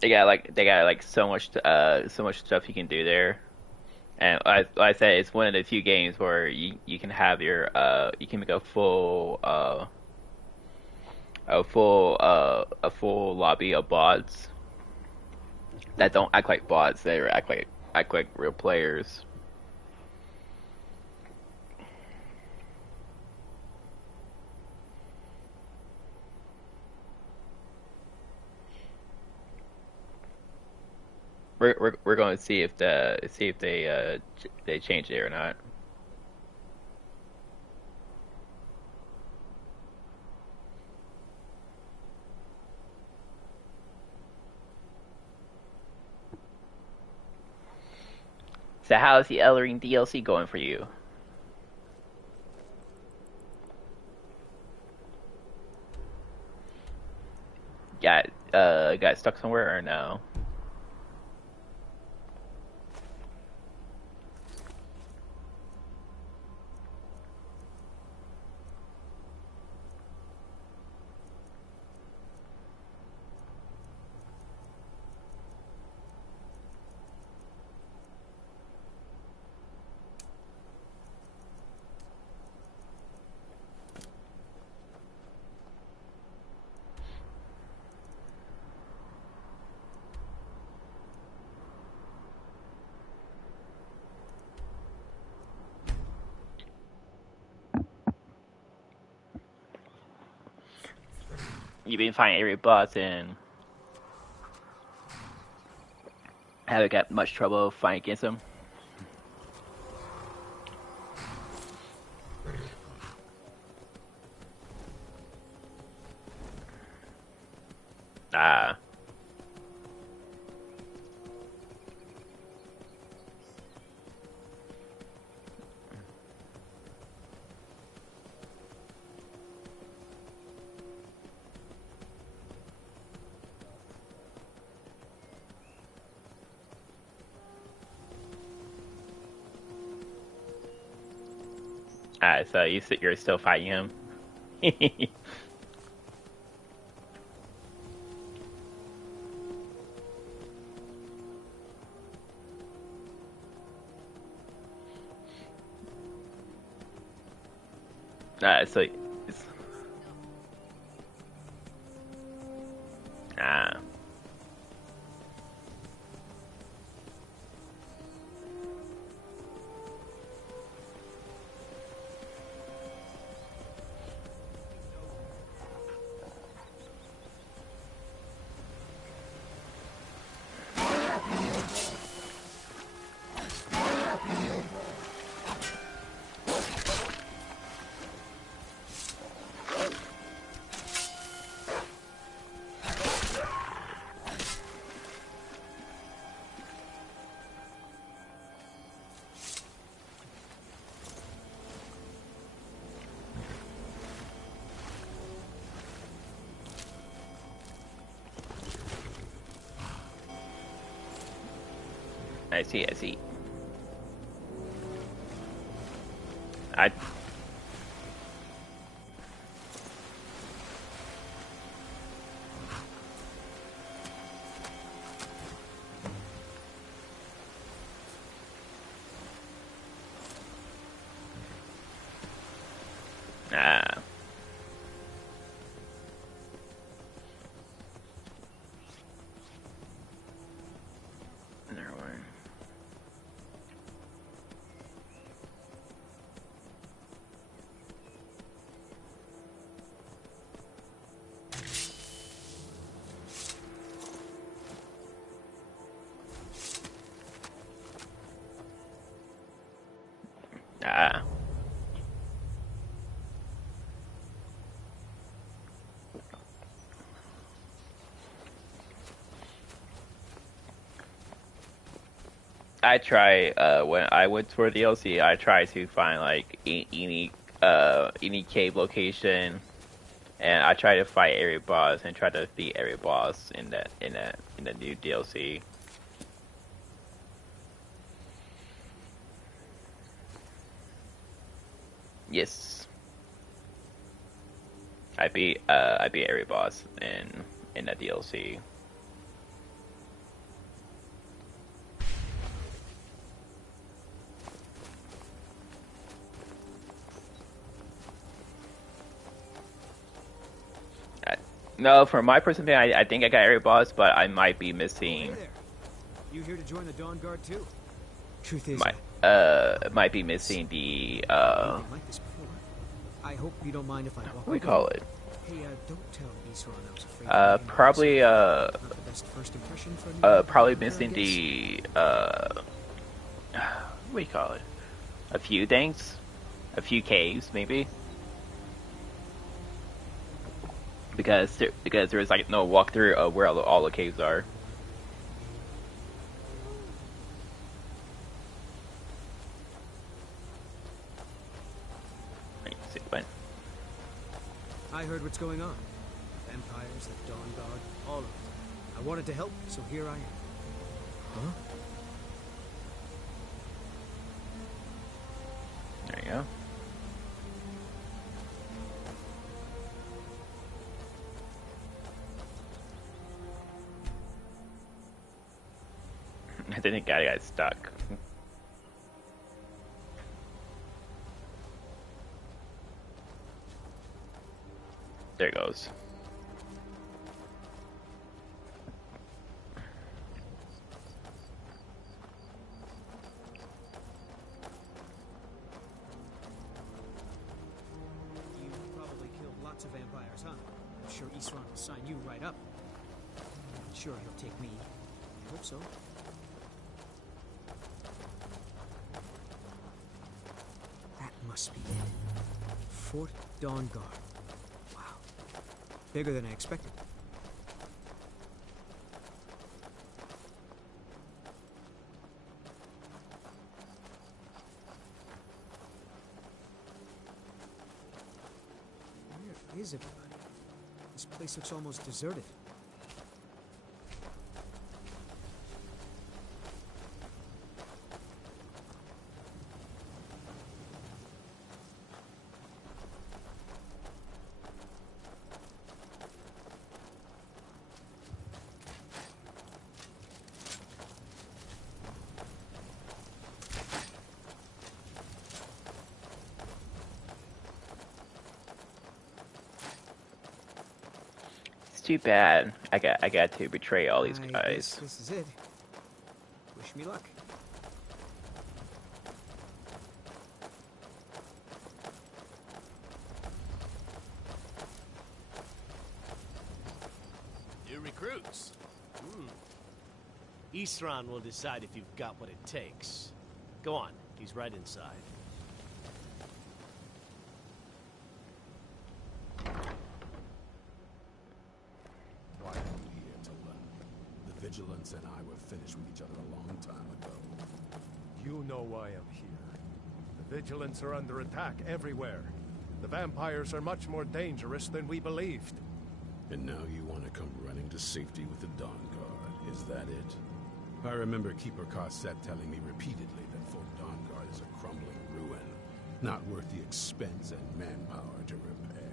they got like so much stuff you can do there. And like I said, it's one of the few games where you can have your you can make a full lobby of bots that don't act like bots. They act like real players. We're going to see if they change it or not. So how's the Ring DLC going for you? Got stuck somewhere or no? You've been finding every boss and haven't got much trouble fighting against them. Ah, so you're still fighting him. So it's, ah. I see, I see. I ah. Never mind. Ah. I try when I went for the DLC, I try to find like any cave location, and I try to fight every boss and try to beat every boss in the new DLC. Yes, I beat every boss in the DLC. No, for my personal opinion, I think I got every boss, but I might be Hey missing. there. You here to join the Dawn Guard too? Truth is, Might might be missing the anything like this before. I hope you don't mind if I walk what do we over call here. it? Hey, don't tell Isran I was afraid of meeting him Probably myself. Not the best first impression for a new probably vampire, I missing guess. the what do you call it? A few things, a few caves maybe, because there's like no walkthrough of where all the caves are. Let me see, what? I heard what's going on. Vampires, the Dawn Guard, all of it. I wanted to help, so here I am. Huh? There you go. I think the guy got stuck. There it goes. You probably killed lots of vampires, huh? I'm sure Isran will sign you right up. I'm sure he'll take me. I hope so. That must be it. Fort Dawn Guard. Wow. Bigger than I expected. Where is everybody? This place looks almost deserted. It's too bad. I got to betray all these I guess guys. this is it. Wish me luck. New recruits. Isran will decide if you've got what it takes. Go on, he's right inside. Why are you here, Tola? The Vigilance and I were finished with each other a long time ago. You know why I'm here. The Vigilants are under attack everywhere. The vampires are much more dangerous than we believed. And now you want to come running to safety with the Dawn Guard. Is that it? I remember Keeper Carset telling me repeatedly that Fort Dawn Guard is a crumbling ruin, not worth the expense and manpower to repair.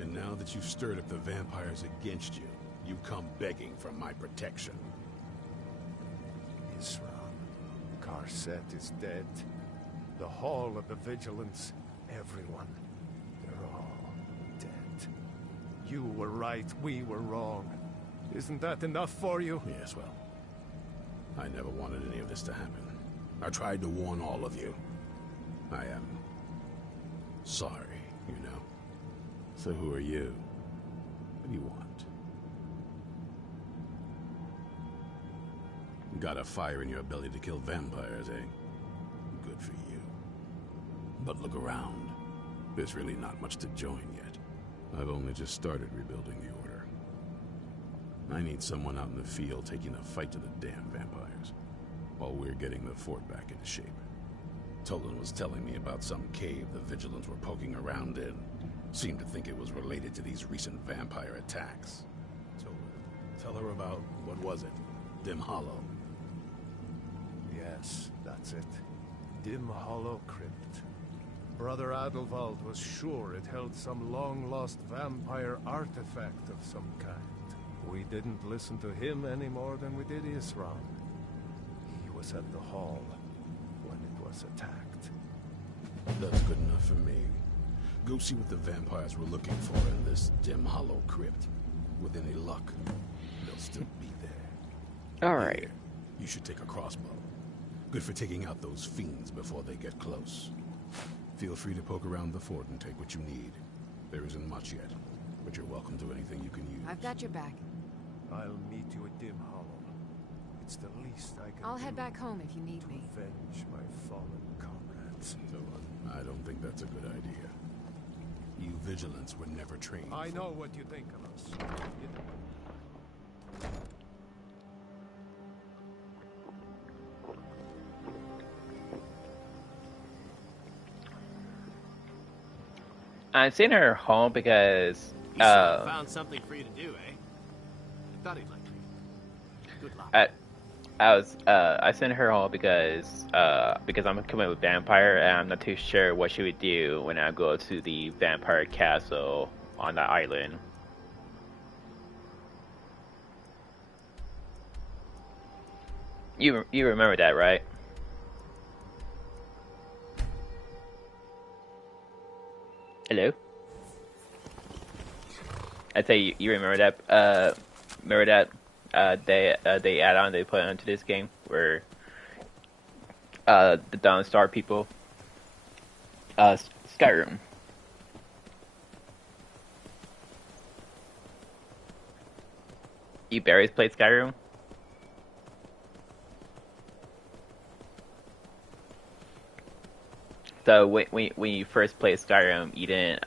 And now that you've stirred up the vampires against you, you come begging for my protection. Isran. Carset is dead. The Hall of the Vigilance. Everyone. They're all dead. You were right, we were wrong. Isn't that enough for you? Yes, well, I never wanted any of this to happen. I tried to warn all of you. I am sorry, you know. So who are you? What do you want? Got a fire in your belly to kill vampires, eh? Good for you. But look around. There's really not much to join yet. I've only just started rebuilding the Order. I need someone out in the field taking the fight to the damn vampires, while we're getting the fort back into shape. Tolan was telling me about some cave the Vigilants were poking around in. Seemed to think it was related to these recent vampire attacks. Tolan, tell her about, what was it? Dim Hollow. Yes, that's it. Dim Hollow Crypt. Brother Adelwald was sure it held some long-lost vampire artifact of some kind. We didn't listen to him any more than we did Isran. He was at the hall when it was attacked. That's good enough for me. Go see what the vampires were looking for in this dim hollow crypt. With any luck, they'll still be there. Alright. Here, you should take a crossbow. Good for taking out those fiends before they get close. Feel free to poke around the fort and take what you need. There isn't much yet, but you're welcome to anything you can use. I've got your back. I'll meet you at Dim Hollow. It's the least I can I'll do head back home if you need to me. avenge my fallen comrades. So, I don't think that's a good idea. You vigilants were never trained. I know what you think of us. You know. I sent her home because He sure found something for you to do, eh? I thought he'd like me. Good luck. I sent her home because I'm coming with vampire and I'm not too sure what she would do when I go to the vampire castle on the island. You remember that, right? Hello? I tell you, you remember that they add on they put onto this game where the Dawnstar people Skyrim. You Barry's played Skyrim? So when you first played Skyrim, you didn't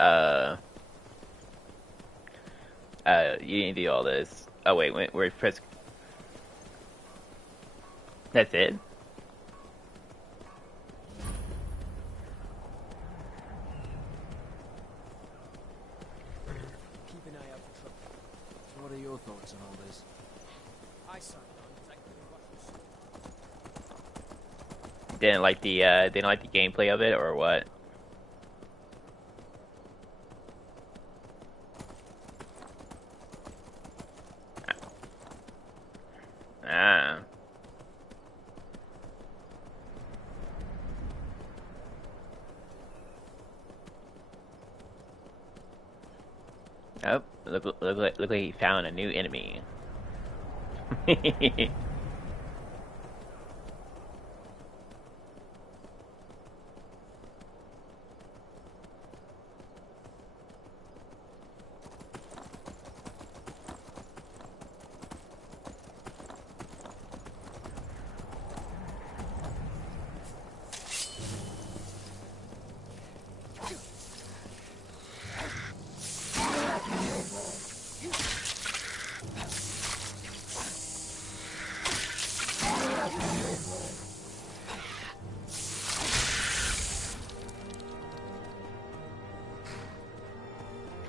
do all this. Oh wait, where first? That's it. Keep an eye out for trouble. So what are your thoughts on all this? I signed on because I couldn't watch the Didn't like the gameplay of it or what? Ah. Oh, look like he found a new enemy.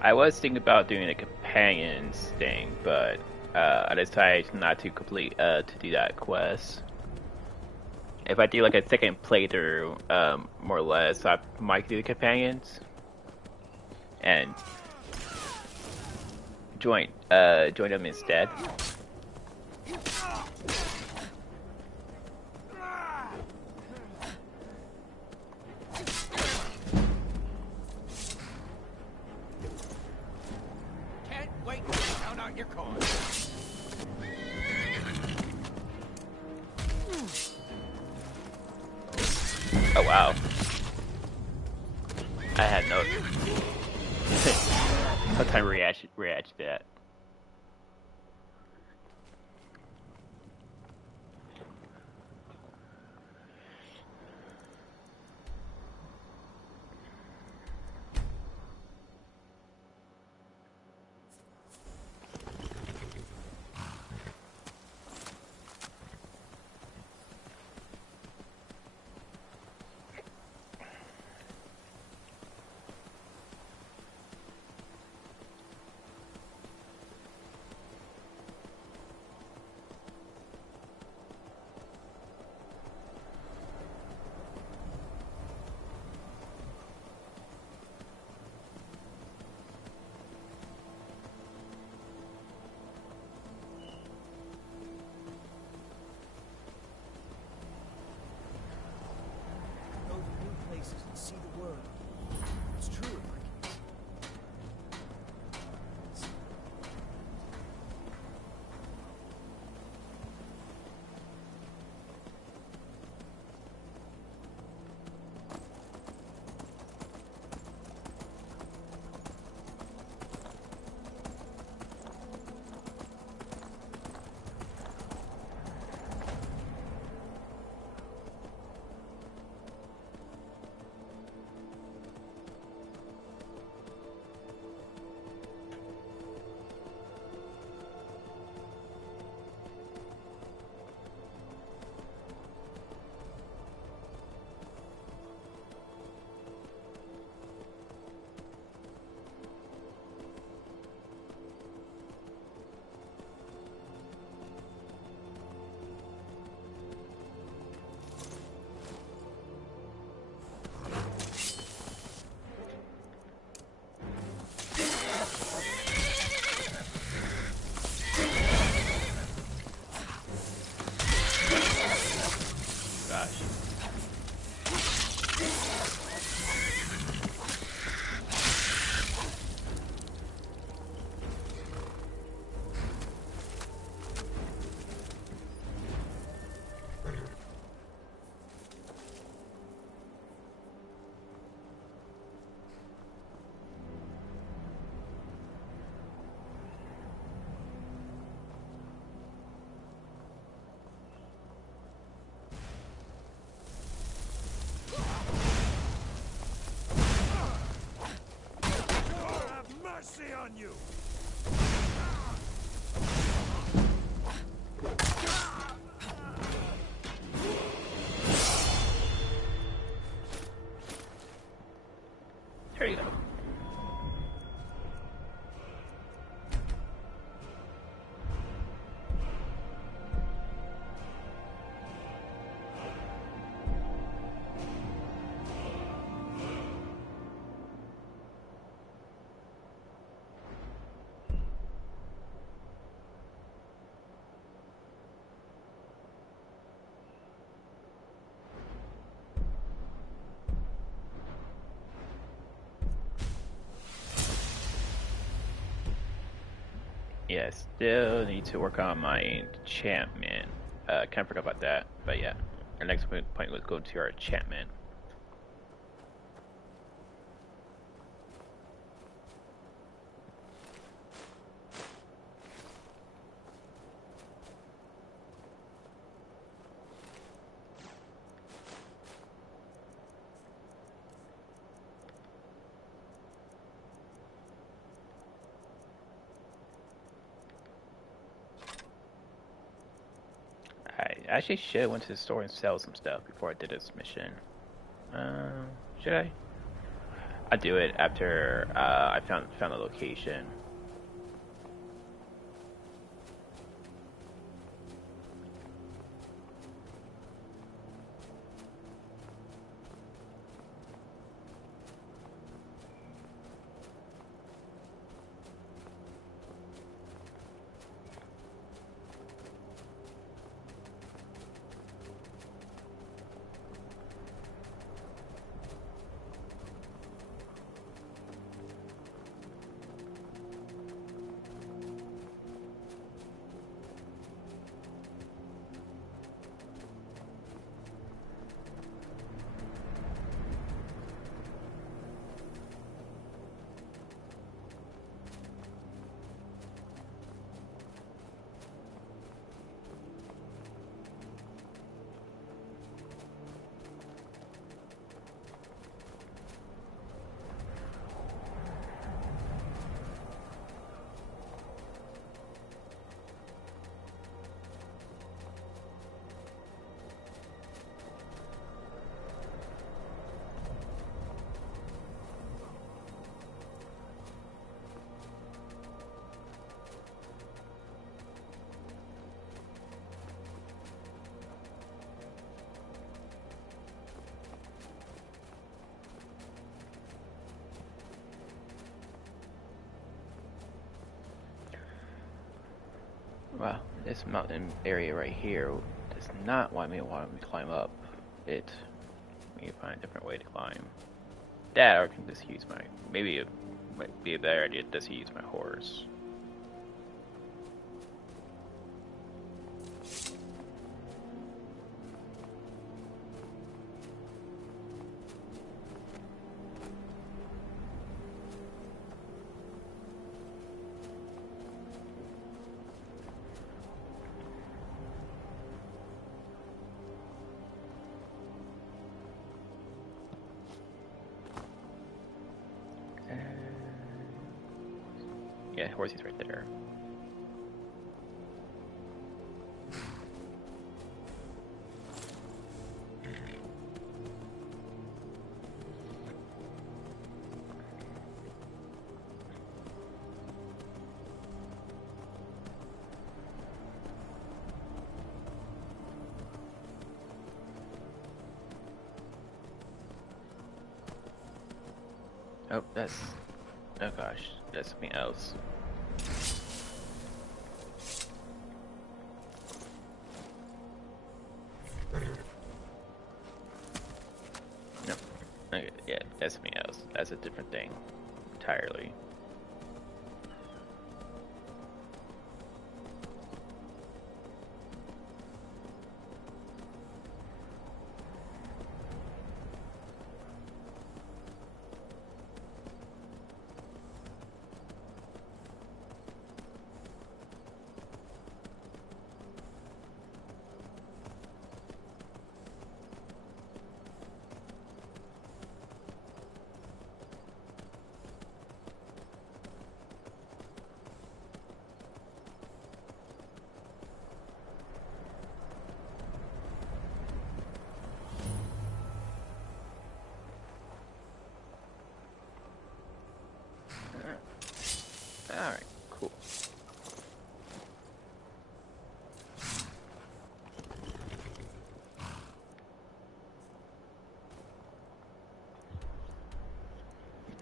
I was thinking about doing a companions thing, but I decided not to complete to do that quest. If I do like a second playthrough, more or less, I might do the companions and join them instead. Oh wow. I had no time to react to that. on you! There you go. Yeah, still need to work on my enchantment. Kind of forgot about that, but yeah. Our next point was go to our enchantment. I actually should went to the store and sell some stuff before I did this mission. Should I? I do it after I found the location. Well, this mountain area right here does not want me to climb up it. We need to find a different way to climb. That, or I can just use my, maybe it might be a better idea to just use my horse. Yeah, horsey's right there. Oh, that's... oh gosh, that's something else. No. Okay, yeah, that's something else. That's a different thing. Entirely.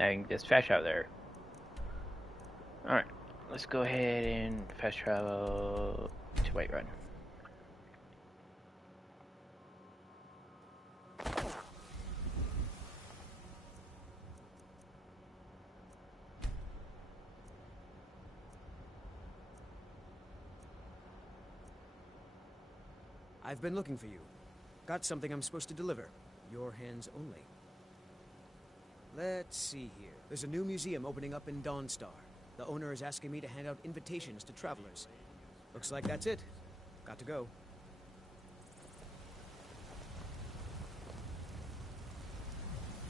I can just fast travel there. Alright, let's go ahead and fast travel to Whiterun. I've been looking for you. Got something I'm supposed to deliver. Your hands only. Let's see here. There's a new museum opening up in Dawnstar. The owner is asking me to hand out invitations to travelers. Looks like that's it. Got to go.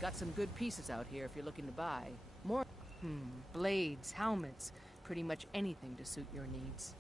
Got some good pieces out here if you're looking to buy. More, blades, helmets, pretty much anything to suit your needs.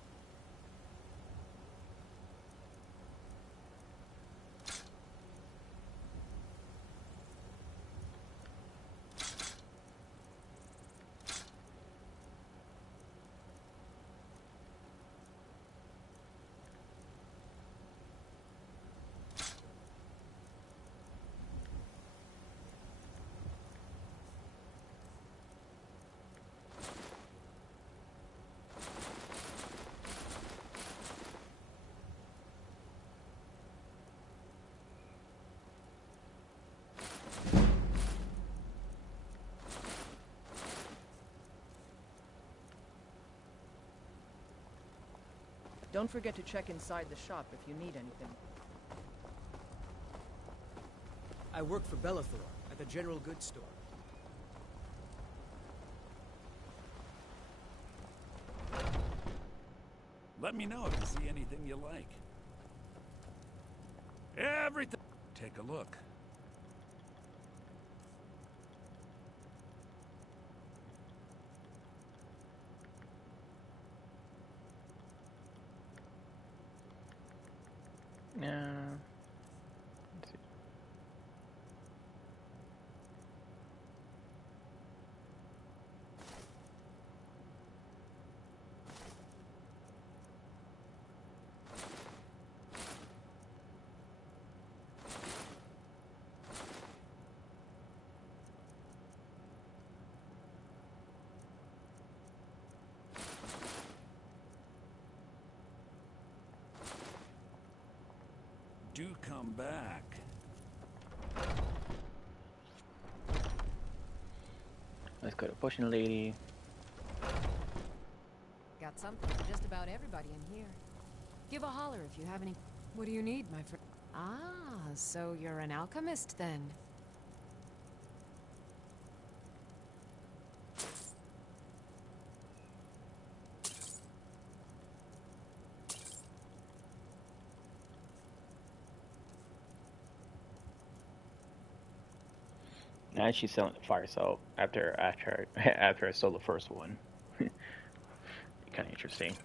Don't forget to check inside the shop if you need anything. I work for Bellathor at the general goods store. Let me know if you see anything you like. Everything. Take a look. Let's see. Do come back. Let's go to Potion Lady. Got something for just about everybody in here. Give a holler if you have any. What do you need, my friend? Ah, so you're an alchemist then. Now she's selling the fire salt after I sold the first one. Kind of interesting.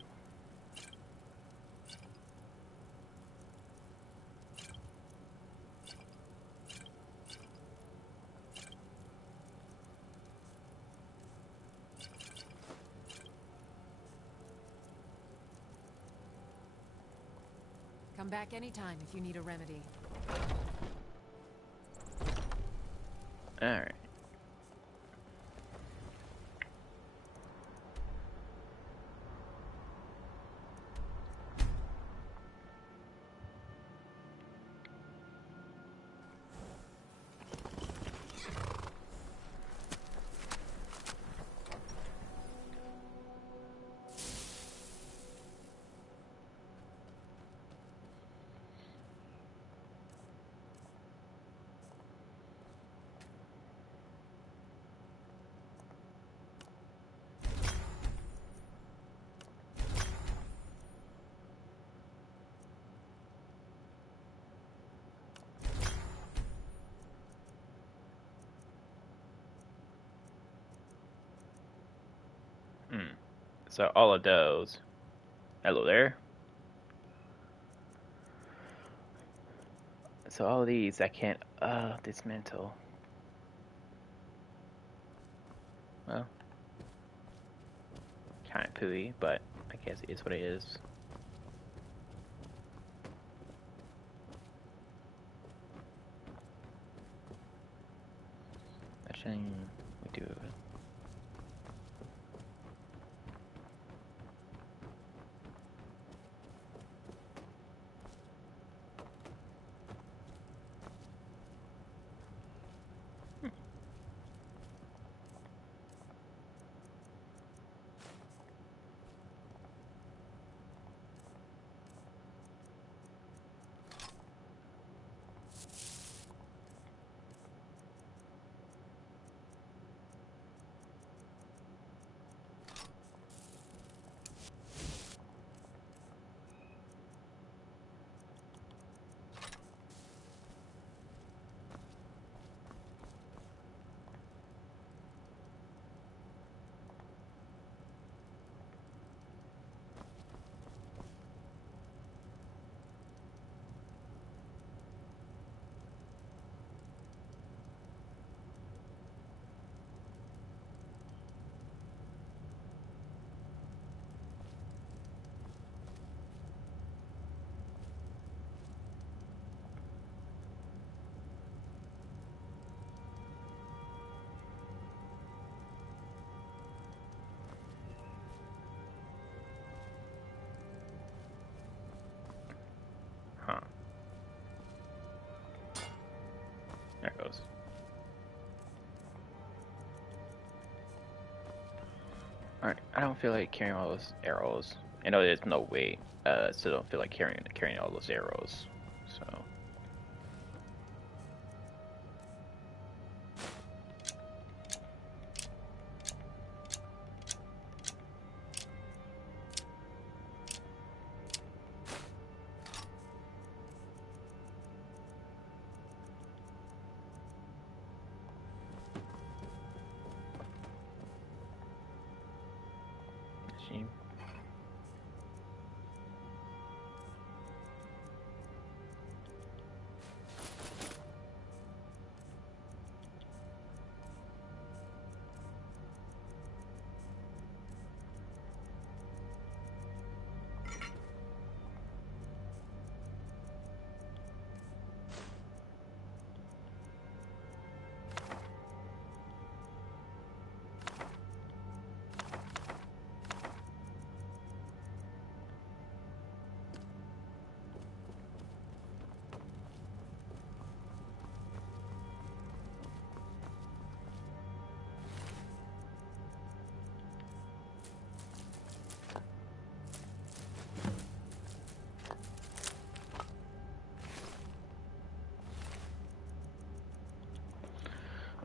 Come back anytime if you need a remedy. All right. So all of those. Hello there. So all of these I can't dismantle. Well, kind of pooey, but I guess it is what it is. Actually, we do. Huh. There it goes. Alright, I don't feel like carrying all those arrows. I know there's no weight, still don't feel like carrying all those arrows. So she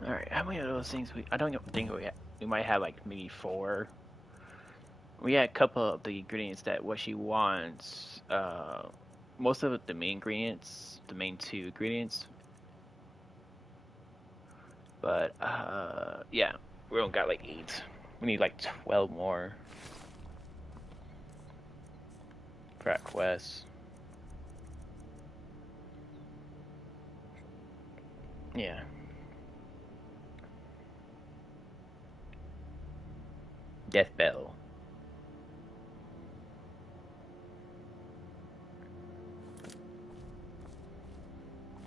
Alright, how many of those things I don't think we might have like maybe 4. We had a couple of the ingredients that what she wants. Most of the main ingredients, the main 2 ingredients. But yeah, we only got like 8. We need like 12 more for that quest. Yeah. Death Bell.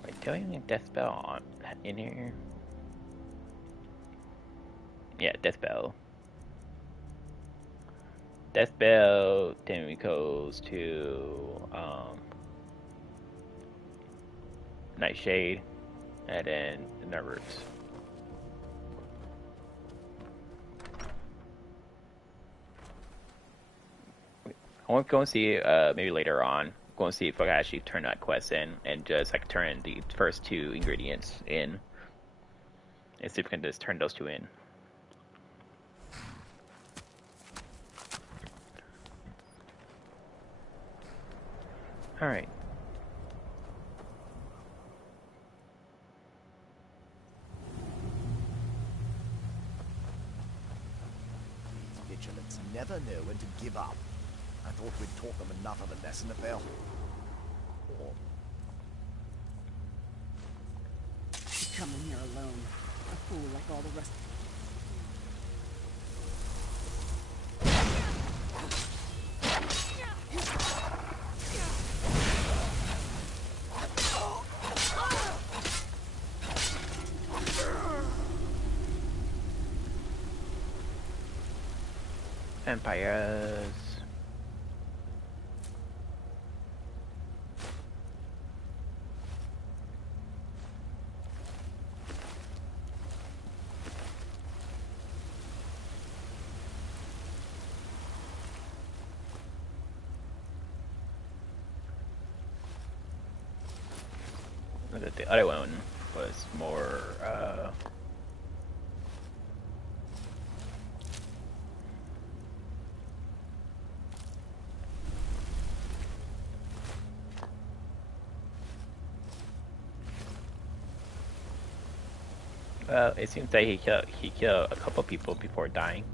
Wait, do I even have Death Bell on in here? Yeah, Death Bell. Death Bell, then we goes to Nightshade, and then Nervers. I want to go and see maybe later on. Go and see if I can actually turn that quest in and just like turn the first 2 ingredients in, and see if we can just turn those 2 in. All right. These vigilants never know when to give up. I thought we'd taught them enough of a lesson if they'll... She'd come in here alone. A fool like all the rest. Vampires. The other one was more well, it seems that he killed a couple people before dying.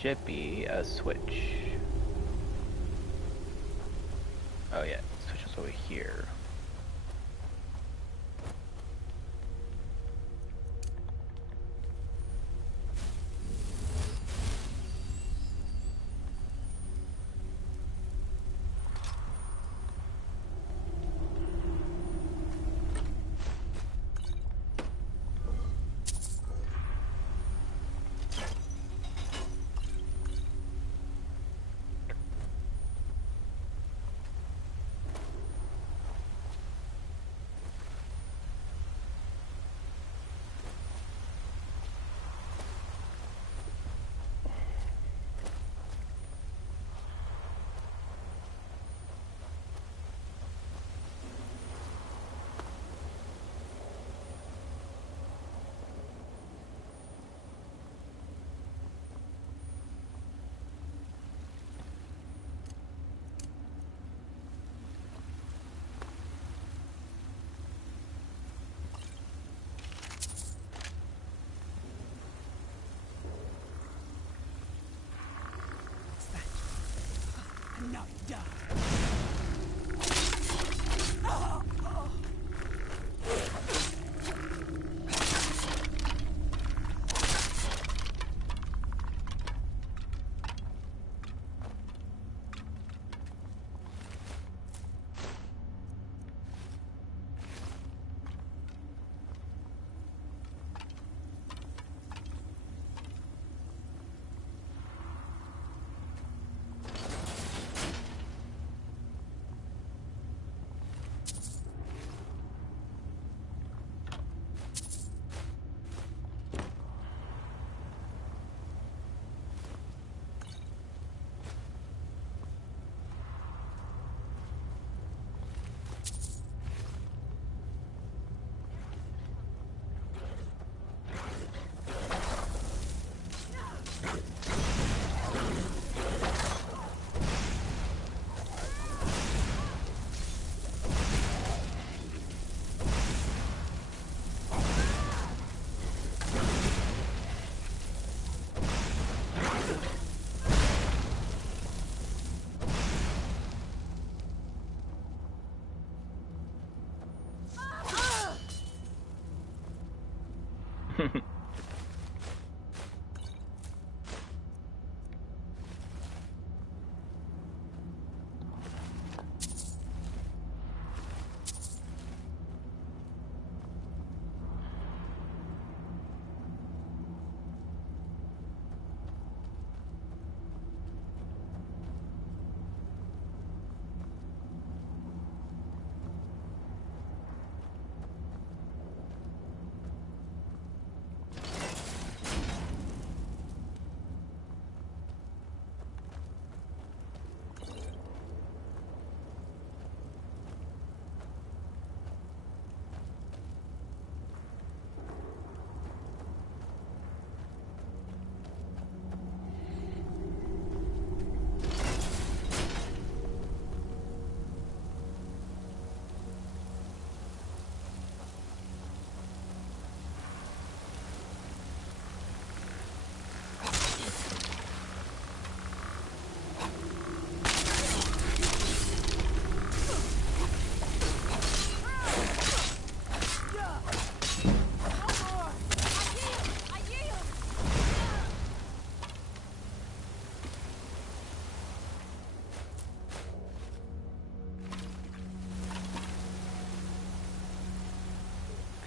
Should be a switch. Oh yeah, switch is over here.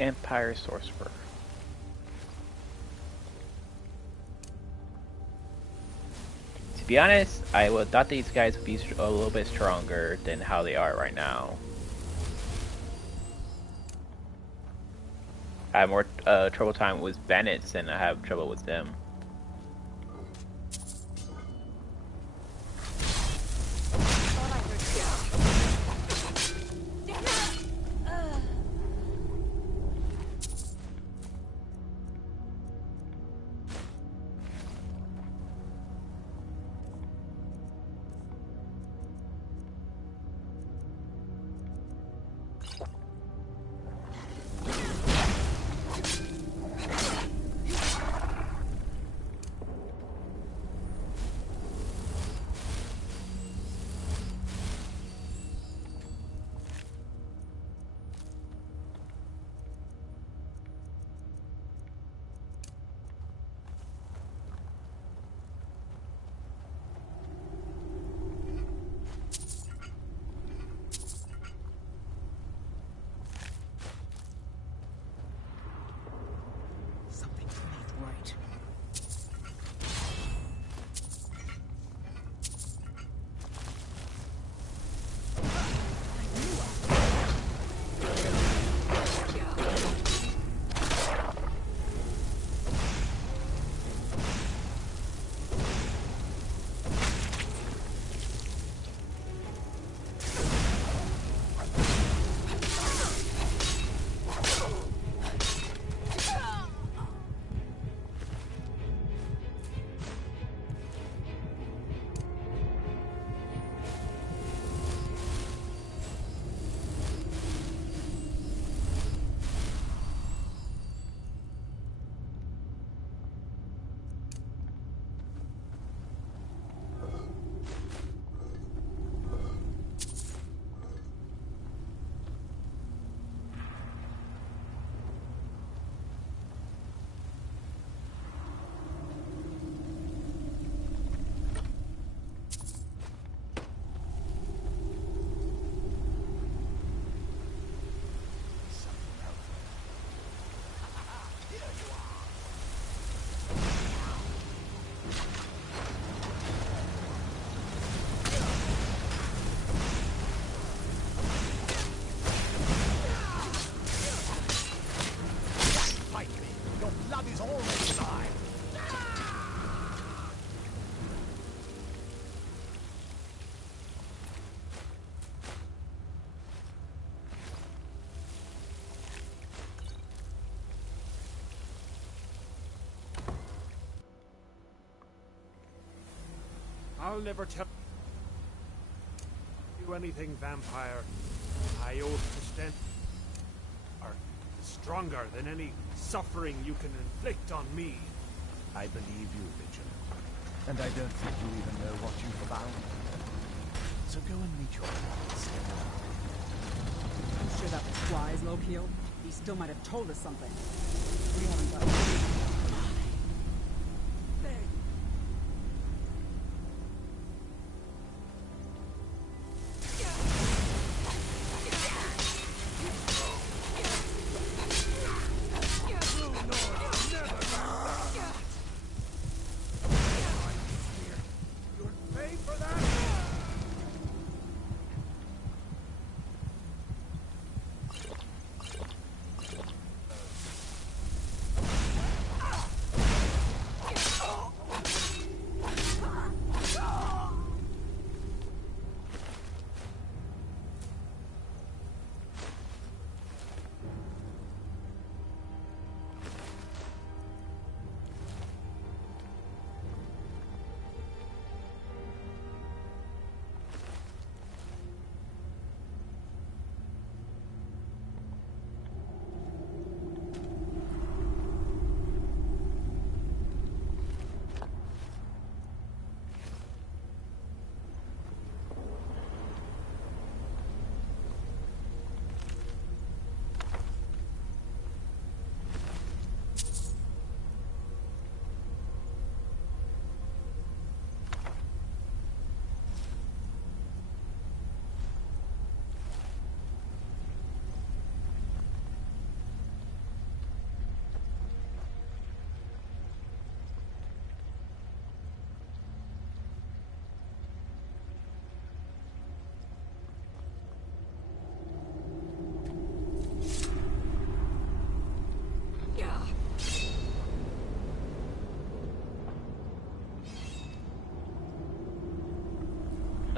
Empire Sorcerer. To be honest, I would thought these guys would be a little bit stronger than how they are right now. I have more trouble time with bandits than I have trouble with them. I'll never tell you anything, vampire. I oath to stand are stronger than any suffering you can inflict on me. I believe you, Vigilant. And I don't think you even know what you've found. So go and meet your friends. I'm sure that was wise, Lokiel. He still might have told us something. We haven't got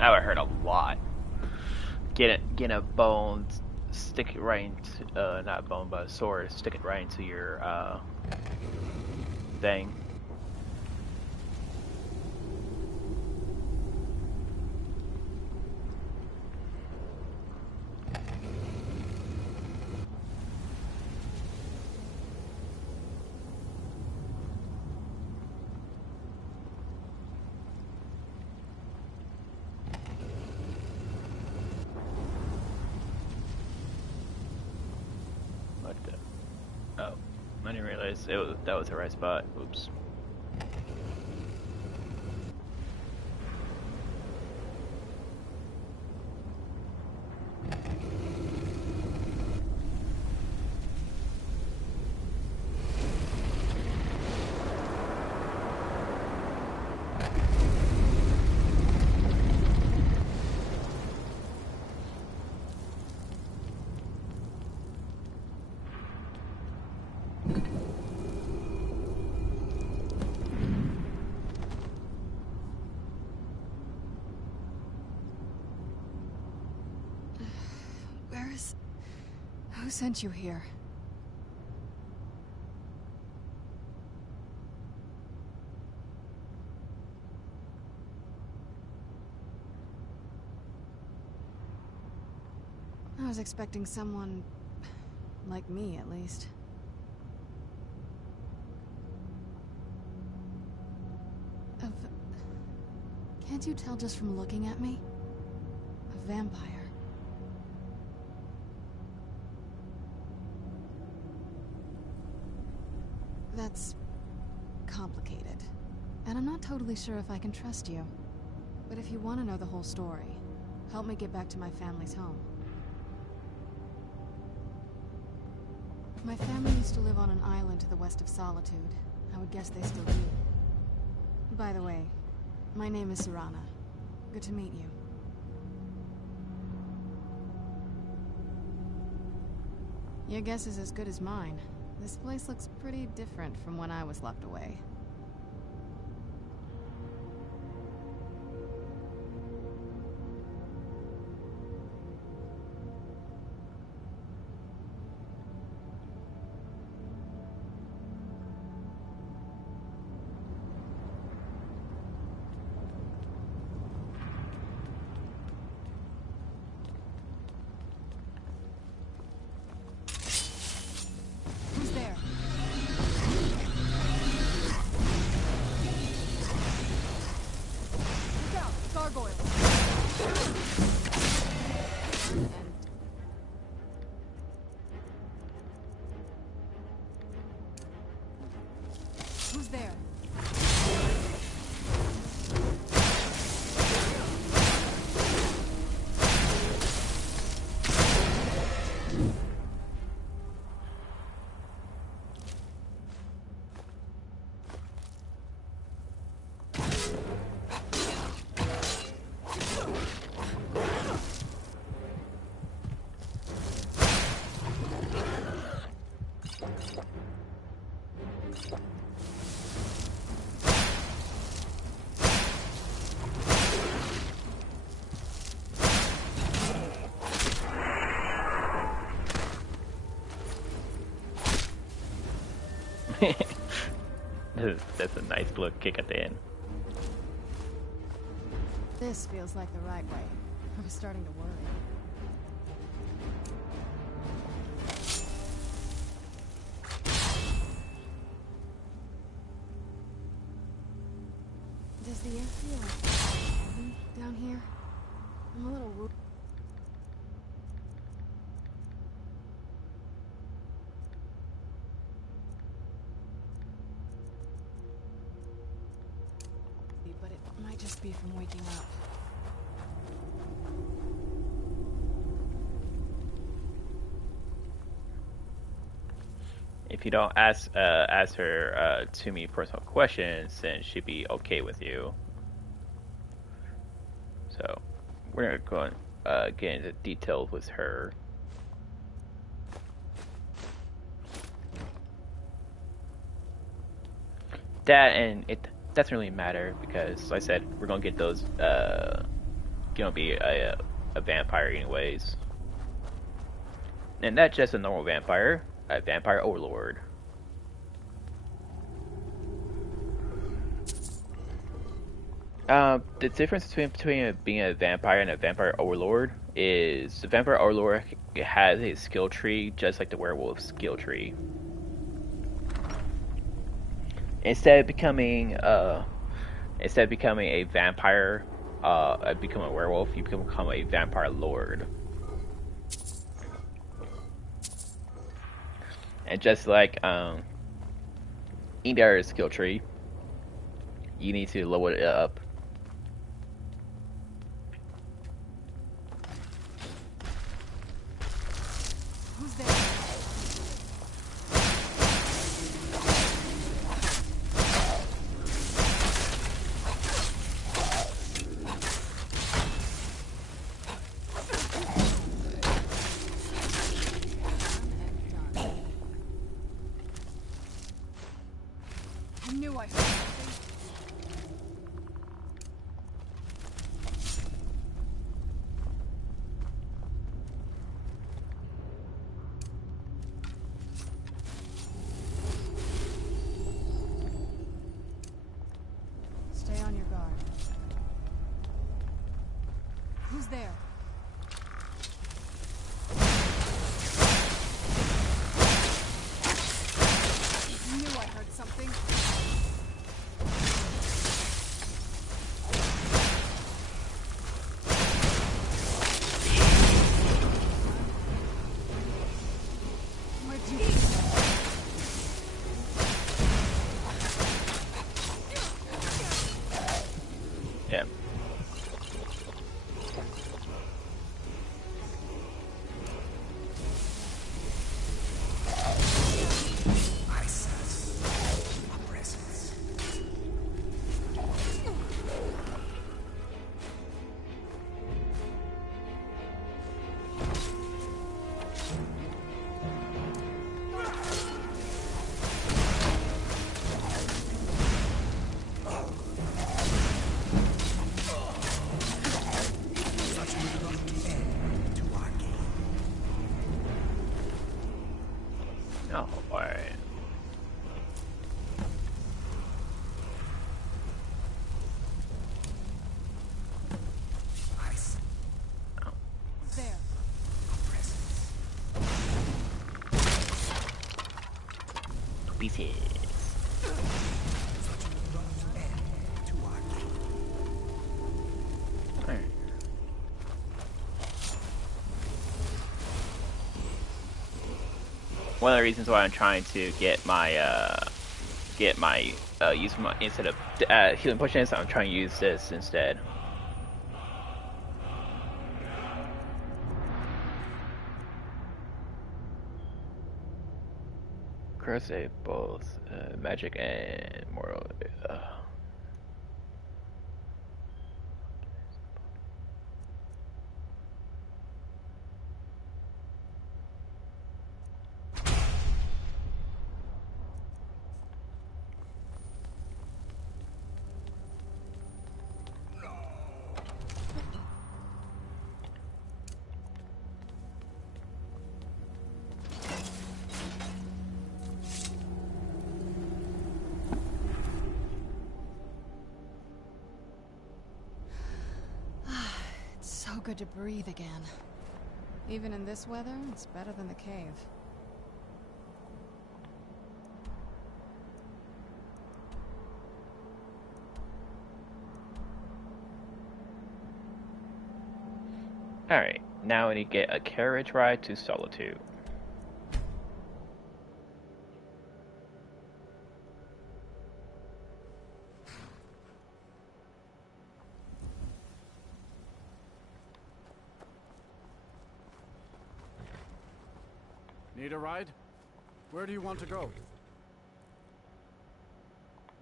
That would hurt a lot. Get a bone, stick it right into not a bone, but a sword, stick it right into your thing. I didn't realize that was the right spot. Oops. Who sent you here? I was expecting someone like me, at least. Can't you tell just from looking at me? A vampire. That's complicated. And I'm not totally sure if I can trust you. But if you want to know the whole story, help me get back to my family's home. My family used to live on an island to the west of Solitude. I would guess they still do. By the way, my name is Serana. Good to meet you. Your guess is as good as mine. This place looks pretty different from when I was locked away. Who's there? That's a nice little kick at the end. This feels like the right way. I was starting to worry. Does the air feel heavy down here? I'm a little worried. But it might just be from waking up. If you don't ask her too many personal questions, then she'd be okay with you. So we're gonna go get into details with her. That and it doesn't really matter because, like I said, we're gonna get those gonna be a vampire anyways. And not just a normal vampire, a vampire overlord. The difference between being a vampire and a vampire overlord is the vampire overlord has a skill tree just like the werewolf skill tree. Instead of becoming a vampire, become a werewolf, you become a vampire lord. And just like any other skill tree, you need to lower it up. Who's there? I knew I heard something. Stay on your guard. Who's there? I knew I heard something. Where'd you be? Yeah. I sense a presence. Such an abrupt end to our game. Oh, alright. I sense Who's there? a presence. Pieces. Such an abrupt end to our game. Alright. One of the reasons why I'm trying to get my use my instead of healing potions, I'm trying to use this instead. Crusade both magic and moral. It's so good to breathe again. Even in this weather, it's better than the cave. Alright, now we need to get a carriage ride to Solitude. Need a ride? Where do you want to go?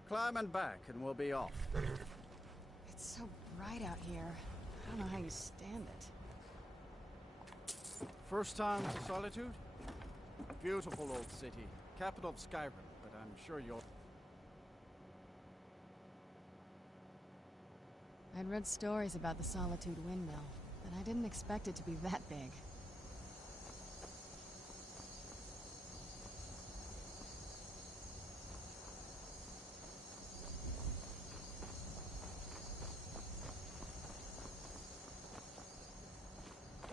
Climb and back and we'll be off. It's so bright out here. I don't know how you stand it. First time to Solitude? Beautiful old city. Capital of Skyrim, but I'm sure you'll... I'd read stories about the Solitude windmill, but I didn't expect it to be that big.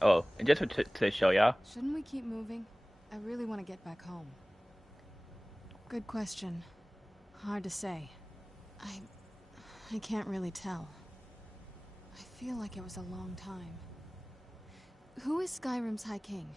Oh, and just to show y'all. Shouldn't we keep moving? I really want to get back home. Good question. Hard to say. I can't really tell. I feel like it was a long time. Who is Skyrim's High King?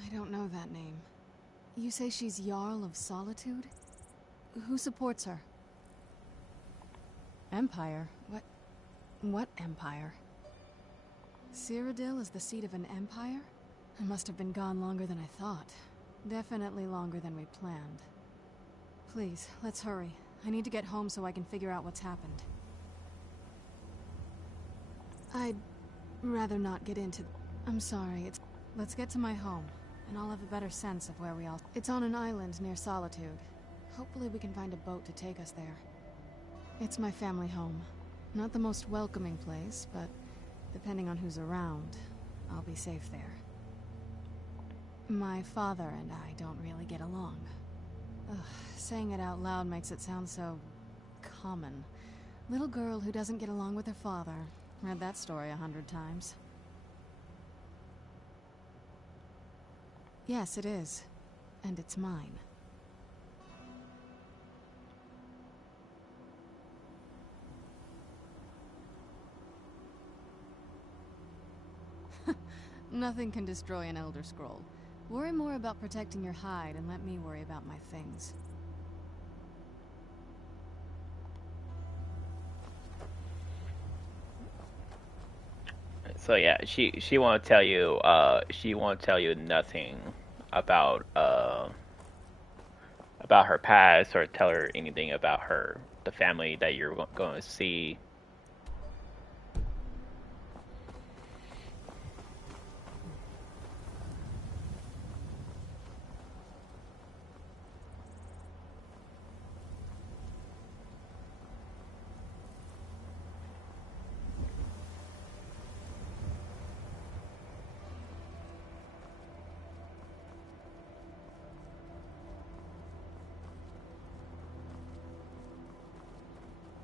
I don't know that name. You say she's Jarl of Solitude? Who supports her? Empire? What empire? Cyrodiil is the seat of an empire? I must have been gone longer than I thought. Definitely longer than we planned. Please, let's hurry. I need to get home so I can figure out what's happened. I'd rather not get into... I'm sorry, Let's get to my home, and I'll have a better sense of where we all... It's on an island near Solitude. Hopefully we can find a boat to take us there. It's my family home. Not the most welcoming place, but depending on who's around, I'll be safe there. My father and I don't really get along. Ugh, saying it out loud makes it sound so... common. Little girl who doesn't get along with her father. Read that story 100 times. Yes, it is. And it's mine. Nothing can destroy an Elder Scroll. Worry more about protecting your hide and let me worry about my things. So yeah, she won't tell you nothing about her past or tell her anything about the family that you're going to see.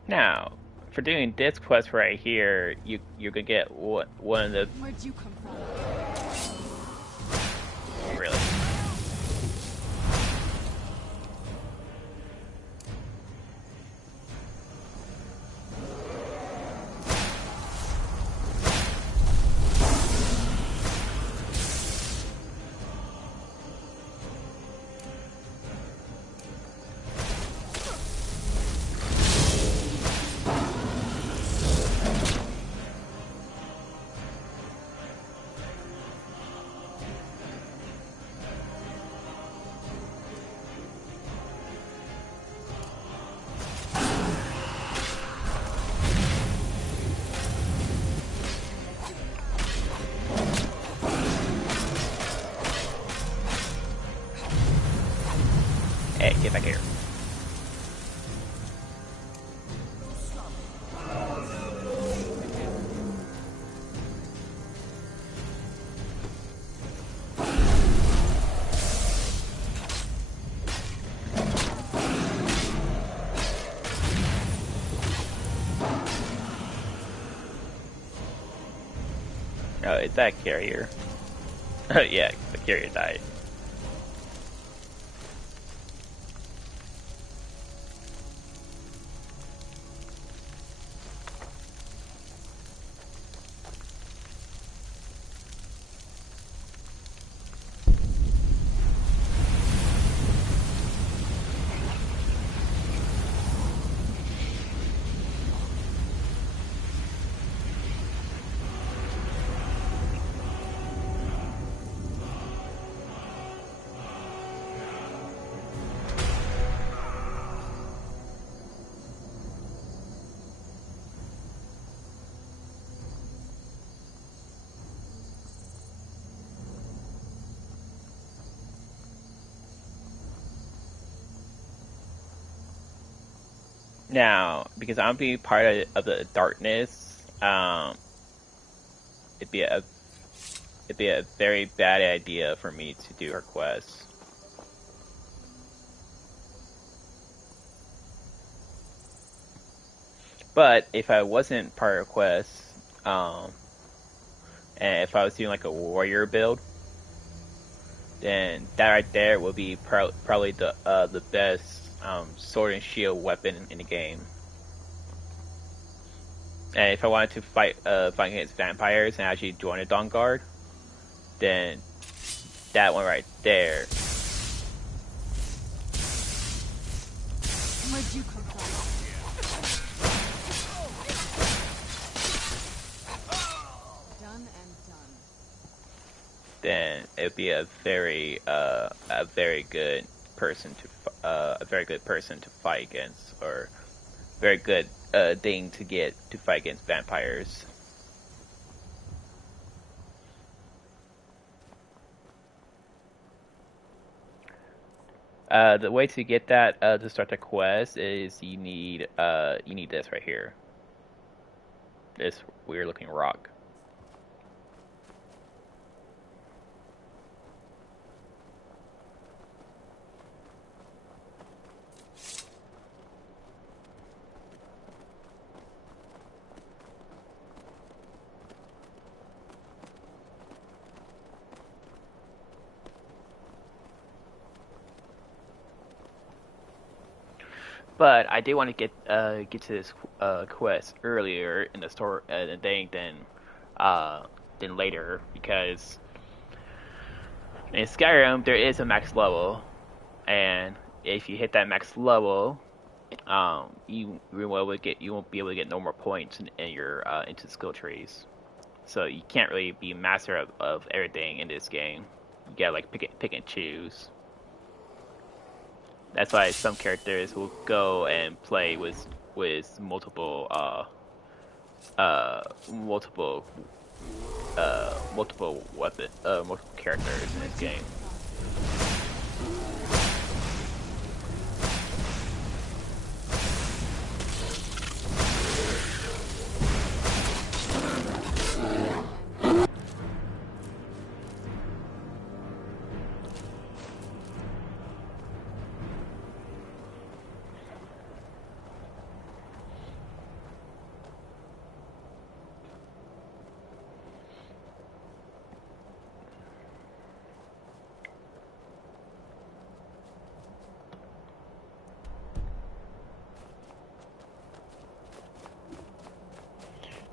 Now, for doing this quest right here, you're gonna get one of the... Where'd you come from? Really? Hey, get back here. Oh, it's that carrier. Oh yeah, the carrier died. Now, because I'm being part of the darkness, it'd be a it'd be a very bad idea for me to do her quest. But if I wasn't part of quest, and if I was doing like a warrior build, then that right there would be probably the best sword and shield weapon in the game. And if I wanted to fight against vampires and actually join a Dawn Guard, then that one right there. Where'd you come from? Done and done. Then it'd be a very good person to fight against, or very good thing to get to fight against vampires. The way to get that to start the quest is you need this right here. This weird looking rock. But I did want to get to this quest earlier in the story than later, because in Skyrim there is a max level, and if you hit that max level, you won't be able to get no more points in your into skill trees. So you can't really be master of everything in this game. You gotta like pick and choose. That's why some characters will go and play with multiple multiple characters in this game.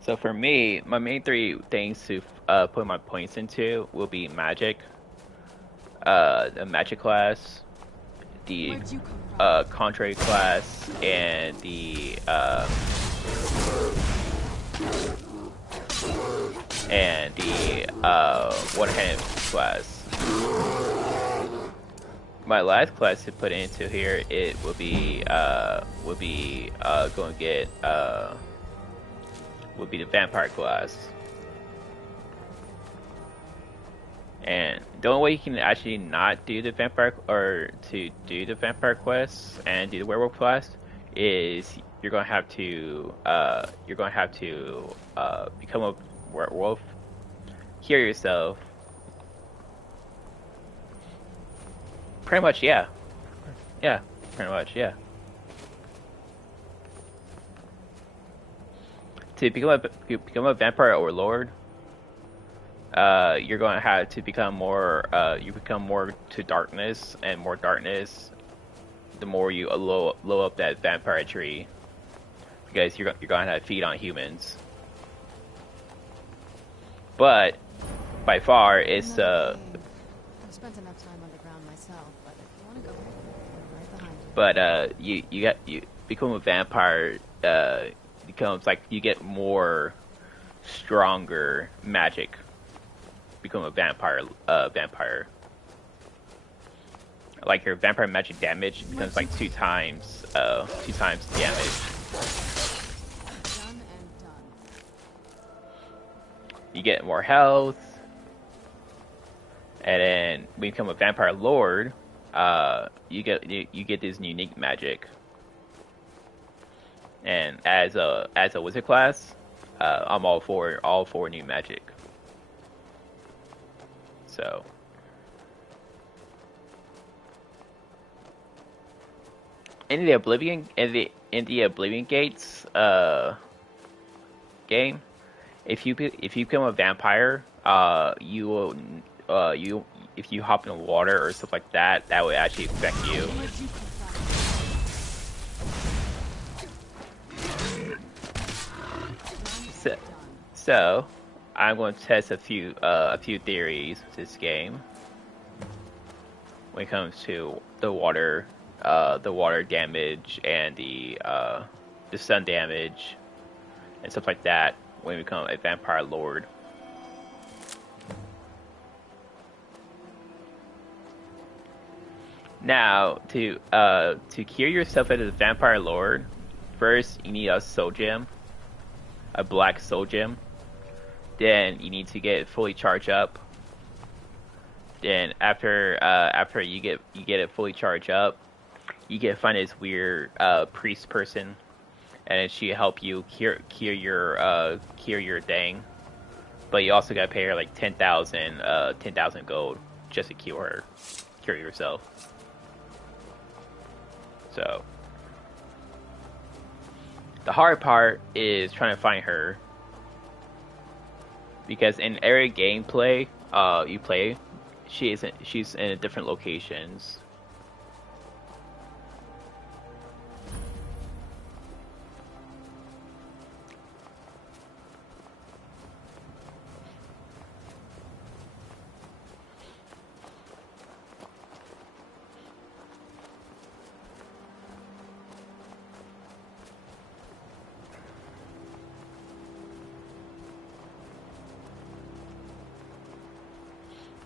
So for me, my main three things to put my points into will be magic, the magic class, the contrary class, and the one-handed class. My last class to put into here would be the vampire class. And the only way you can actually not do the vampire or to do the vampire quest and do the werewolf quest is you're gonna have to become a werewolf, heal yourself. Pretty much, yeah. Yeah, pretty much, yeah. To become a vampire overlord, you're going to have to become more. You become more to darkness, and more darkness, the more you low up that vampire tree, because you're going to feed on humans. But by far, it's I've spent enough time underground myself, but if you want to go, I'm right behind you. you become a vampire. Becomes like you get more stronger magic. Become a vampire. Like your vampire magic damage becomes like two times damage. Done and done. You get more health, and then when you become a vampire lord, you get this unique magic. And as a wizard class, I'm all for new magic. So in the Oblivion Gates game, if you become a vampire, you will you if you hop in the water or stuff like that, that would actually affect you. So I'm going to test a few theories with this game when it comes to the water damage and the sun damage and stuff like that when you become a vampire lord. Now, to cure yourself as a vampire lord, first you need a soul gem, a black soul gem. Then you need to get it fully charged up. Then after you get it fully charged up, you can find this weird priest person, and she help you cure your thing. But you also gotta pay her like 10,000 gold just to cure yourself. So the hard part is trying to find her, because in every gameplay you play, she's in different locations.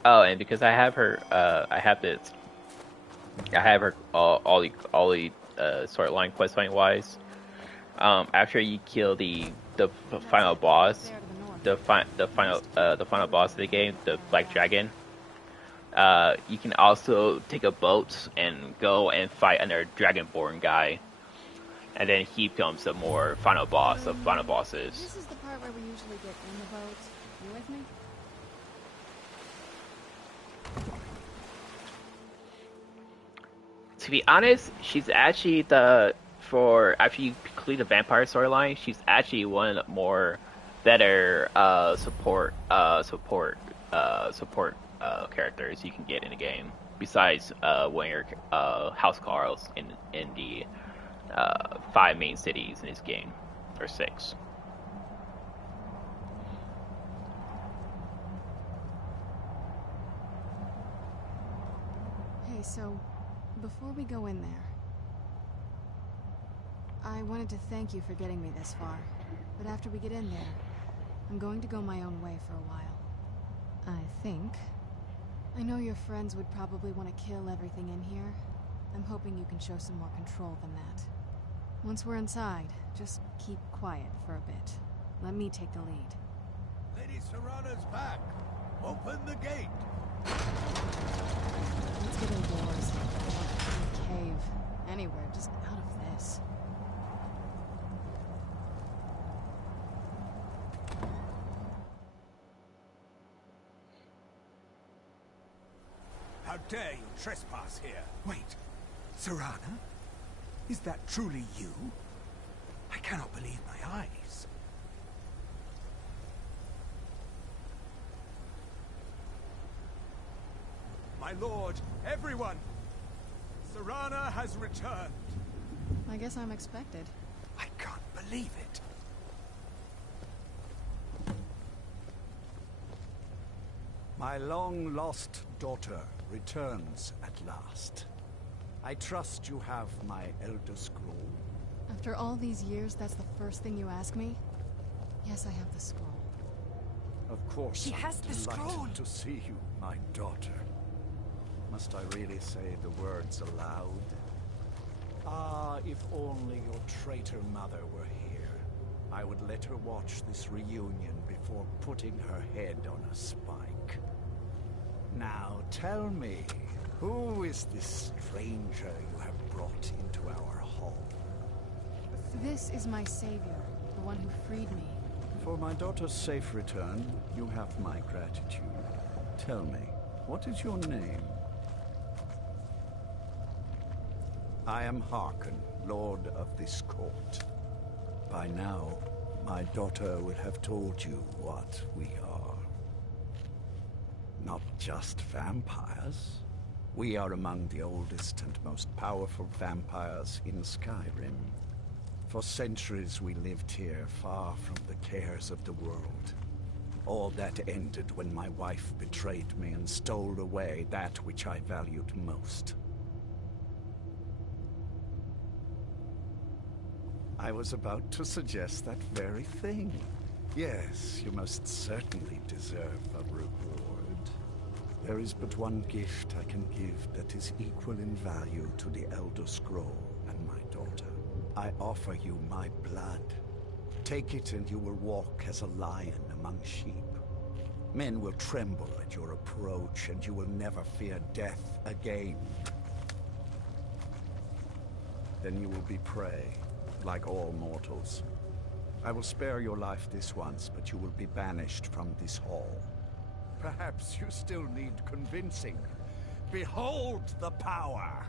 Oh, and because I have her, I have her all the storyline quest line wise. After you kill the final boss, the final boss of the game, the Black Dragon, you can also take a boat and go and fight another Dragonborn guy, and then he becomes the more final boss of final bosses. This is the part where we usually get in the boat. You with me? To be honest, she's actually after you complete the vampire storyline, she's actually one of the more better support characters you can get in the game. Besides one of your house Carls in the 5 main cities in this game, or 6. Hey, so before we go in there, I wanted to thank you for getting me this far. But after we get in there, I'm going to go my own way for a while. I think. I know your friends would probably want to kill everything in here. I'm hoping you can show some more control than that. Once we're inside, just keep quiet for a bit. Let me take the lead. Lady Serrana's back. Open the gate. Let's get indoors. In a cave. Anywhere, just out of this. How dare you trespass here? Wait, Serrana? Is that truly you? I cannot believe my eyes. My lord, everyone! Serrana has returned. I guess I'm expected. I can't believe it. My long-lost daughter returns at last. I trust you have my Elder Scroll. After all these years, that's the first thing you ask me? Yes, I have the scroll. Of course, She has the scroll. delighted to see you, my daughter. Must I really say the words aloud? Ah, if only your traitor mother were here. I would let her watch this reunion before putting her head on a spike. Now tell me, who is this stranger you have brought into our home? This is my savior, the one who freed me. For my daughter's safe return, you have my gratitude. Tell me, what is your name? I am Harkon, Lord of this court. By now, my daughter would have told you what we are. Not just vampires. We are among the oldest and most powerful vampires in Skyrim. For centuries we lived here, far from the cares of the world. All that ended when my wife betrayed me and stole away that which I valued most. I was about to suggest that very thing. Yes, you most certainly deserve a reward. There is but one gift I can give that is equal in value to the Elder Scroll and my daughter. I offer you my blood. Take it and you will walk as a lion among sheep. Men will tremble at your approach and you will never fear death again. Then you will be prey, like all mortals. I will spare your life this once, but you will be banished from this hall. Perhaps you still need convincing. Behold the power!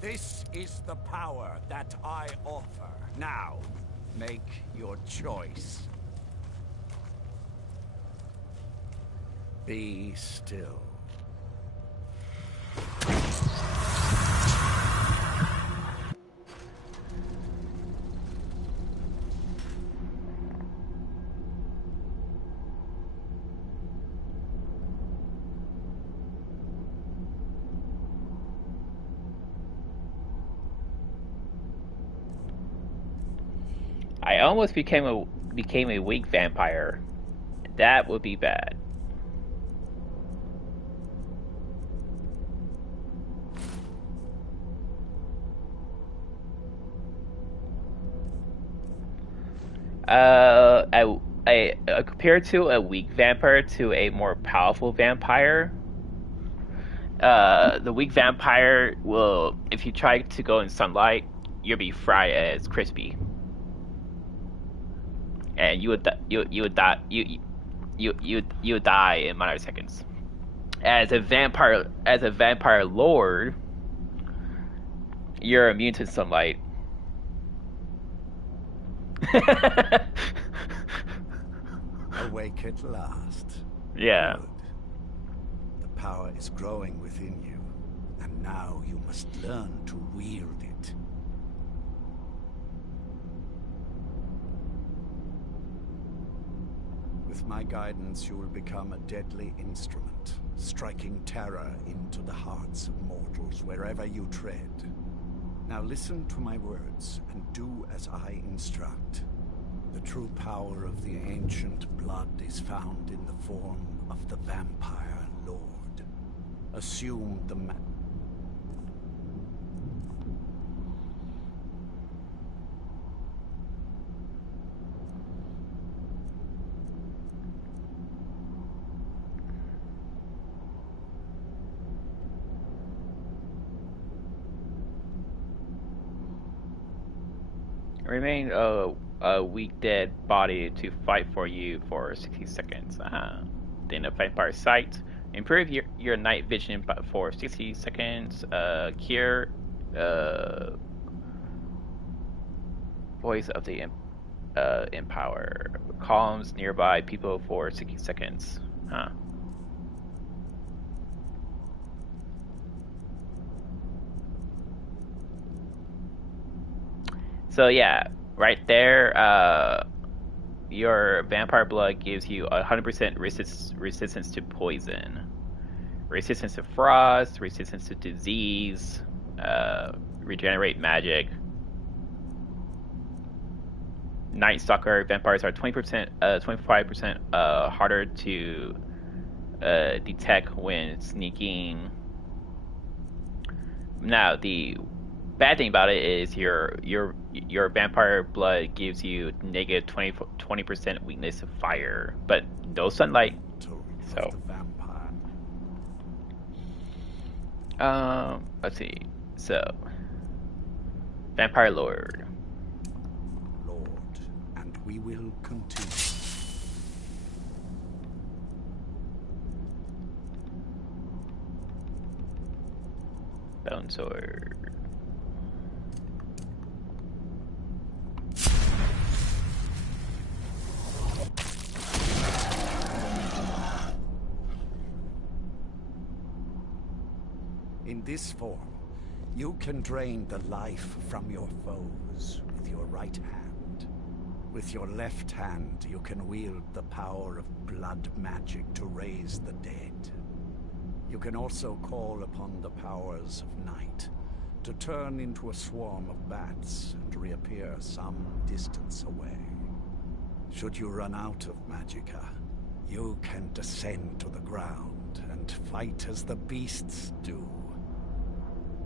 This is the power that I offer. Now, make your choice. Be still. I almost became a weak vampire. That would be bad. Compared to a weak vampire to a more powerful vampire, the weak vampire will, if you try to go in sunlight, you'll be fried as crispy, and you would die. You would die in a matter of seconds. As a vampire lord, you're immune to sunlight. Awake at last. Yeah. Good. The power is growing within you, and now you must learn to wield it. With my guidance, you will become a deadly instrument, striking terror into the hearts of mortals wherever you tread. Now listen to my words, and do as I instruct. The true power of the ancient blood is found in the form of the Vampire Lord. Assume the Remain a weak dead body to fight for you for 60 seconds. Then a vampire sight. Improve your night vision for 60 seconds. Cure voice of the empower. Calms nearby people for 60 seconds. So yeah, right there, your vampire blood gives you 100% resistance to poison, resistance to frost, resistance to disease, regenerate magic. Night Stalker vampires are 25% harder to detect when sneaking. Now the bad thing about it is your vampire blood gives you negative 20% weakness to fire, but no sunlight. So let's see. So Vampire Lord. Lord, and we will continue. Bone Sword. In this form, you can drain the life from your foes with your right hand. With your left hand, you can wield the power of blood magic to raise the dead. You can also call upon the powers of night to turn into a swarm of bats and reappear some distance away. Should you run out of magicka, you can descend to the ground and fight as the beasts do.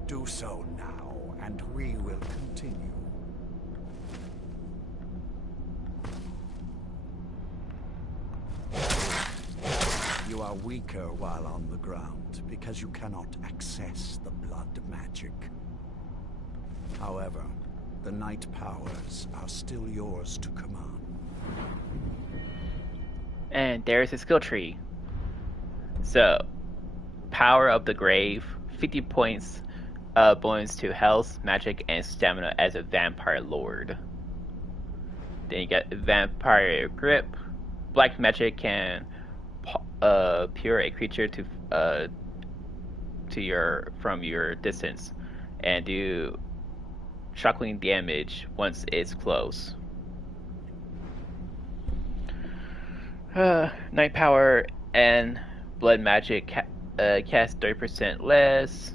Do so now, and we will continue. You are weaker while on the ground, because you cannot access the blood magic. However, the night powers are still yours to command. And there's a skill tree. So, Power of the Grave, 50 points bonus to health, magic, and stamina as a Vampire Lord. Then you get Vampire Grip. Black magic can pure a creature from your distance and do shocking damage once it's close. Night Power and Blood Magic cast 30% less.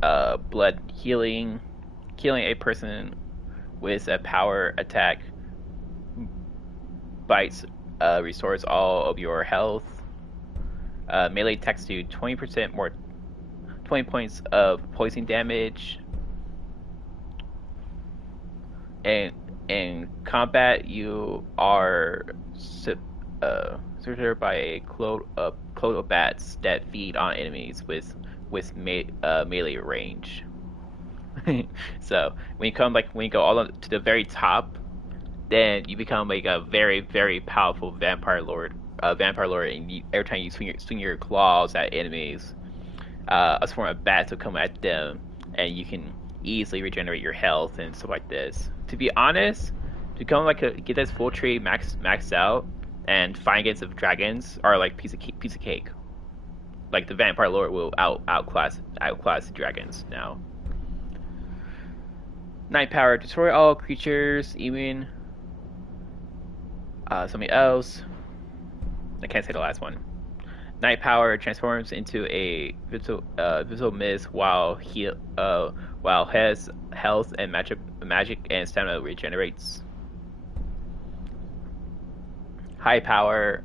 Blood Healing. Killing a person with a power attack bites restores all of your health. Melee attacks do 20% more, 20 points of poison damage. And in combat, you are surrounded by a cloud of bats that feed on enemies with melee range. So when you go all up to the very top, then you become like a very, very powerful vampire lord. And every time you swing your claws at enemies, a swarm of bats will come at them, and you can easily regenerate your health and stuff like this. To be honest, to come get this full tree maxed out and fight against the dragons are like piece of cake. Like the vampire lord will outclass the dragons now. Night Power, destroy all creatures, even something else. I can't say the last one. Night Power transforms into a visible mist while has health and magic and stamina regenerates. High Power,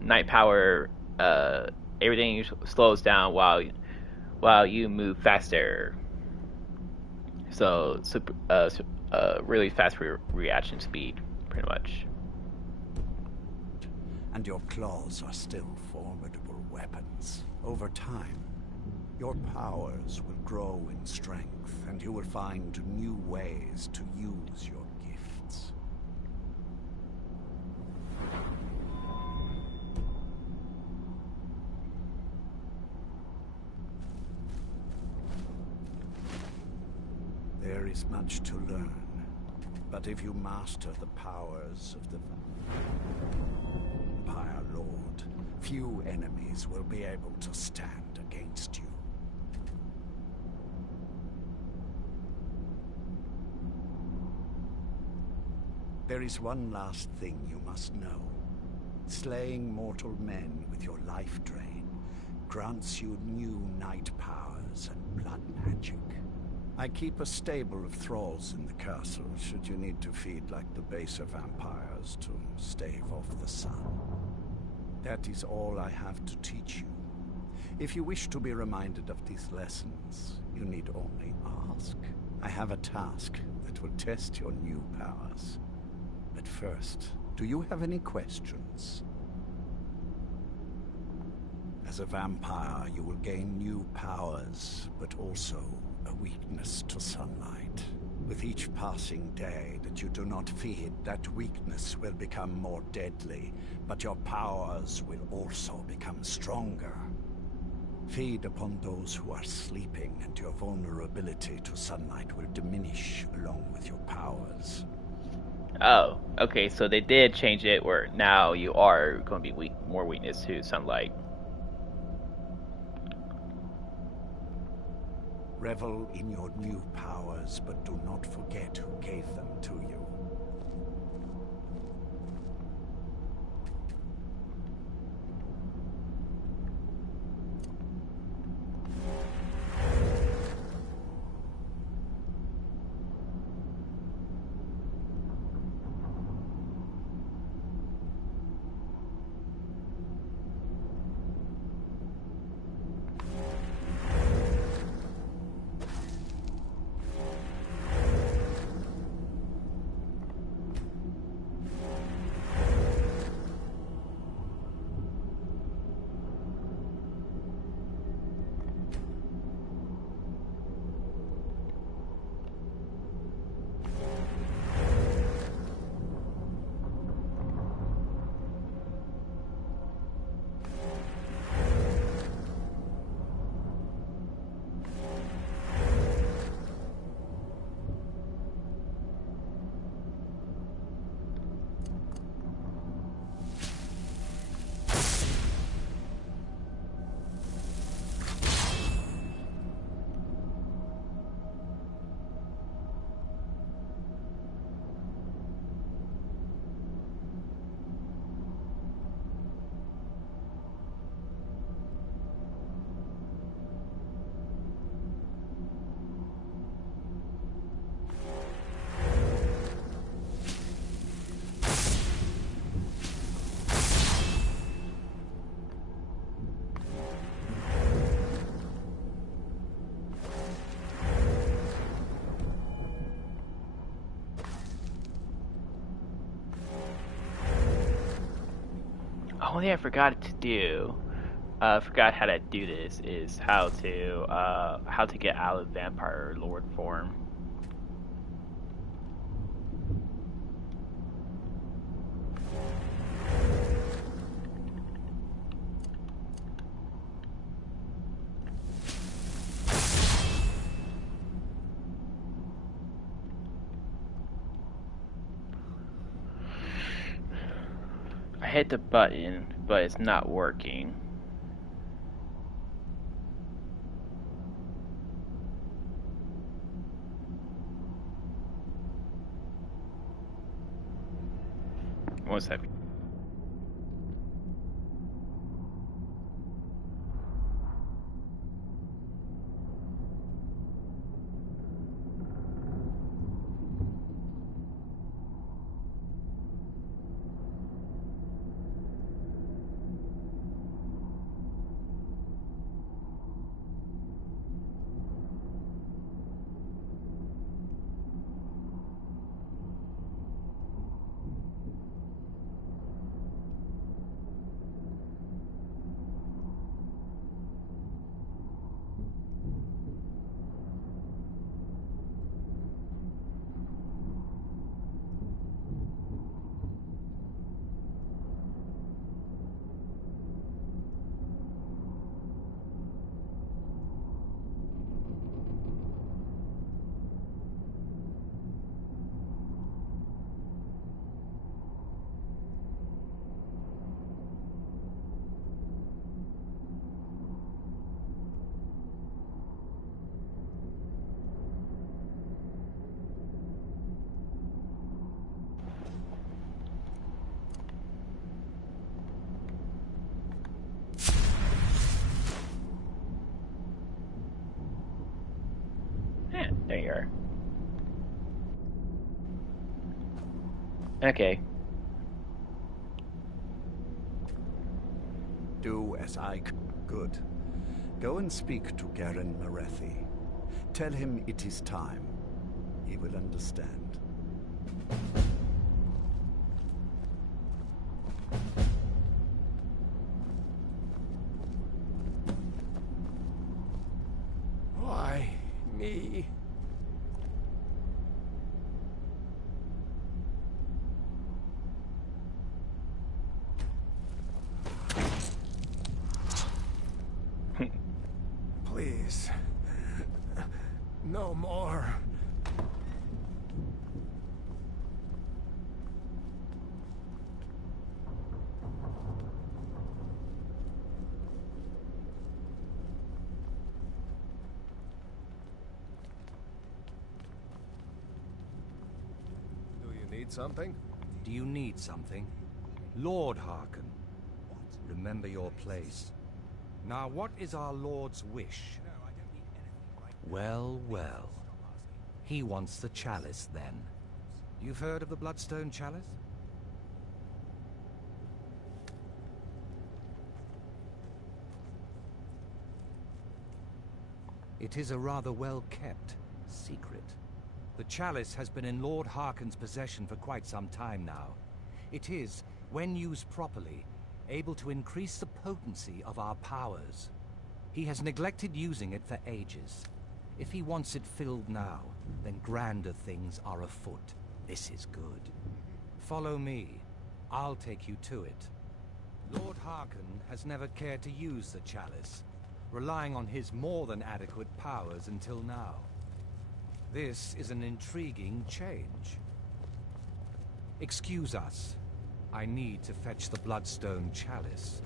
Night Power, everything slows down while you move faster. So really fast reaction speed, pretty much. And your claws are still formidable weapons. Over time, your powers will grow in strength, and you will find new ways to use your gifts. There is much to learn, but if you master the powers of the Vampire Lord, few enemies will be able to stand against you. There is one last thing you must know. Slaying mortal men with your life drain grants you new night powers and blood magic. I keep a stable of thralls in the castle, should you need to feed like the baser vampires to stave off the sun. That is all I have to teach you. If you wish to be reminded of these lessons, you need only ask. I have a task that will test your new powers. But first, do you have any questions? As a vampire, you will gain new powers, but also a weakness to sunlight. With each passing day that you do not feed, that weakness will become more deadly, but your powers will also become stronger. Feed upon those who are sleeping, and your vulnerability to sunlight will diminish along with your powers. Oh, okay, so they did change it where now you are going to be more weakness to sunlight. Revel in your new powers, but do not forget who gave them to you. Only thing I forgot to do, forgot how to do this, is how to get out of vampire lord form. I hit the button, but it's not working. One second. Yeah, there you are. Okay. Do as I could. Go and speak to Garen Marethi. Tell him it is time. He will understand. Why, me. Please. No more. Do you need something? Do you need something? Lord Hearken, remember your place. Now, what is our Lord's wish? Well, well. He wants the chalice, then. You've heard of the Bloodstone Chalice? It is a rather well-kept secret. The chalice has been in Lord Hearken's possession for quite some time now. It is, when used properly, able to increase the potency of our powers. He has neglected using it for ages. If he wants it filled now, then grander things are afoot. This is good. Follow me. I'll take you to it. Lord Hearken has never cared to use the chalice, relying on his more than adequate powers until now. This is an intriguing change. Excuse us. I need to fetch the Bloodstone Chalice.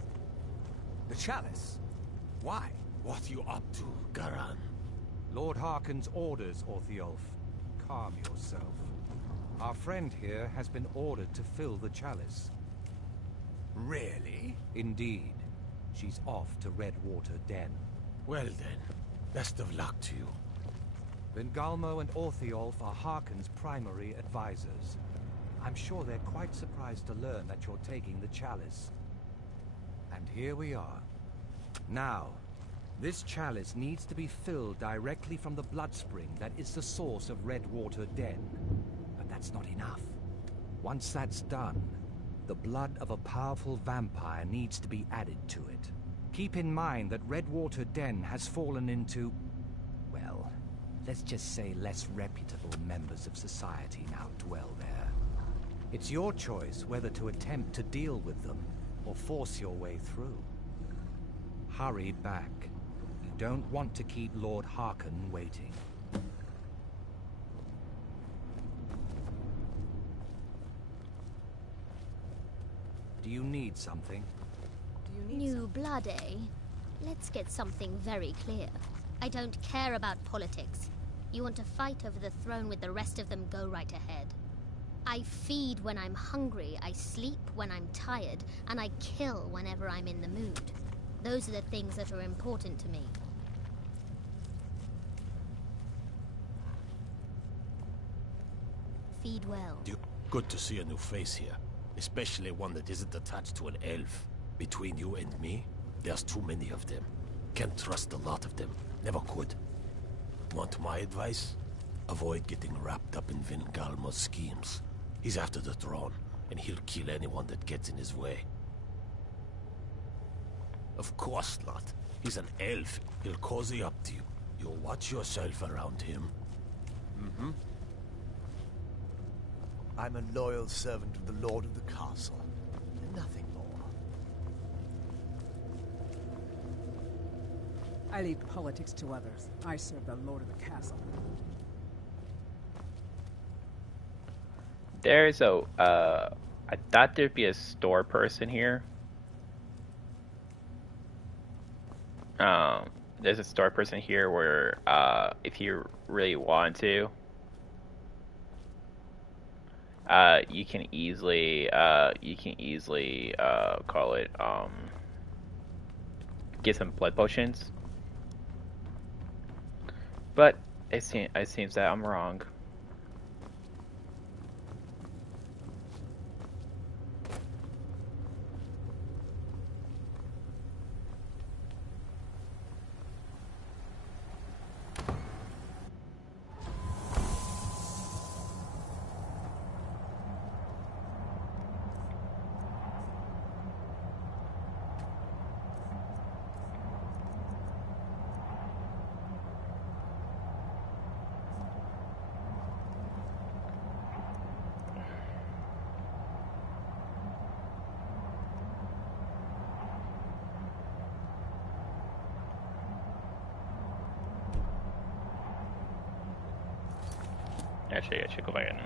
The chalice? Why? What you up to, Garan? Lord Hearken's orders, Orthiolf. Calm yourself. Our friend here has been ordered to fill the chalice. Really? Indeed. She's off to Redwater Den. Well then, best of luck to you. Vengalmo and Orthiolf are Hearken's primary advisors. I'm sure they're quite surprised to learn that you're taking the chalice. And here we are. Now, this chalice needs to be filled directly from the blood spring that is the source of Redwater Den. But that's not enough. Once that's done, the blood of a powerful vampire needs to be added to it. Keep in mind that Redwater Den has fallen into, well, let's just say less reputable members of society now dwell there. It's your choice whether to attempt to deal with them or force your way through. Hurry back. You don't want to keep Lord Hearken waiting. Do you need something? New blood, eh? Let's get something very clear. I don't care about politics. You want to fight over the throne with the rest of them, go right ahead. I feed when I'm hungry, I sleep when I'm tired, and I kill whenever I'm in the mood. Those are the things that are important to me. Feed well. Good to see a new face here, especially one that isn't attached to an elf. Between you and me, there's too many of them. Can't trust a lot of them. Never could. Want my advice? Avoid getting wrapped up in Vengalmo's schemes. He's after the throne, and he'll kill anyone that gets in his way. Of course not. He's an elf. He'll cozy up to you. You'll watch yourself around him. Mm-hmm. I'm a loyal servant of the Lord of the Castle, and nothing more. I leave politics to others. I serve the Lord of the Castle. There's a, I thought there'd be a store person here. There's a store person here where, if you really want to, you can easily, call it, get some blood potions. But it seems that I'm wrong. Actually, I should go back in.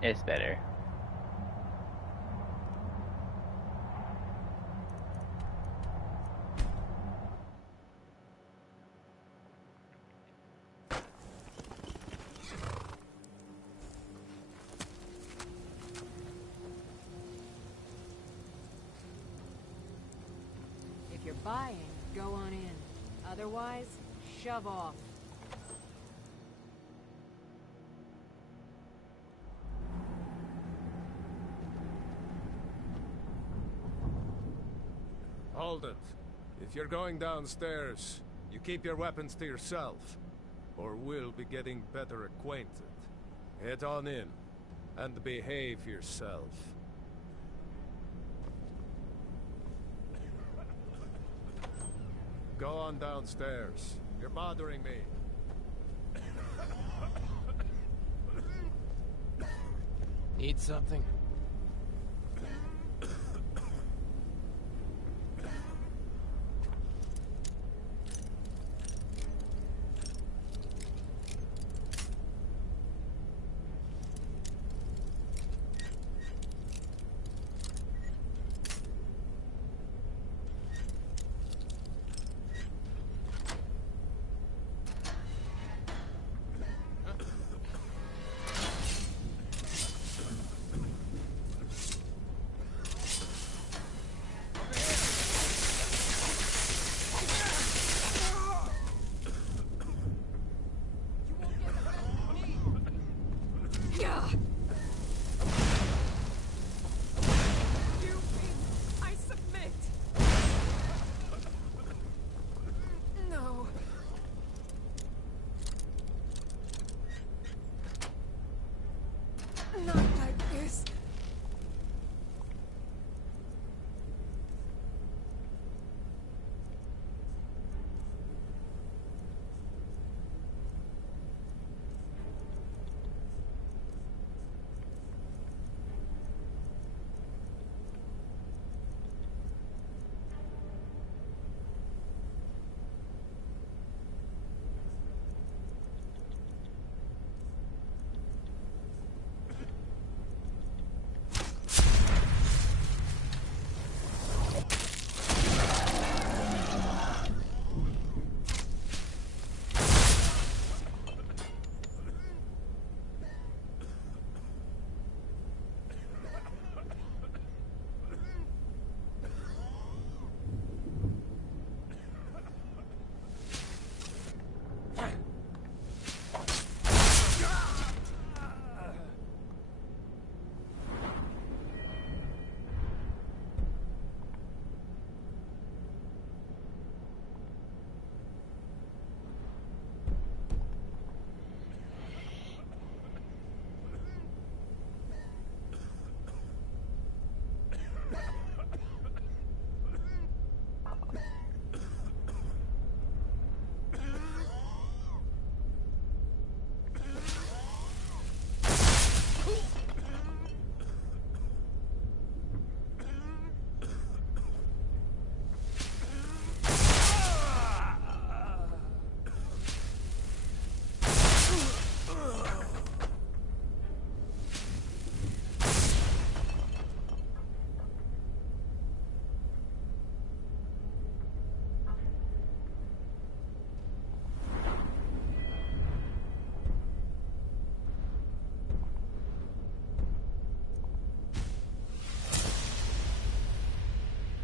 It's better. If you're buying, go on in. Otherwise, shove off. Hold it. If you're going downstairs, you keep your weapons to yourself, or we'll be getting better acquainted. Head on in, and behave yourself. Go on downstairs. You're bothering me. Need something?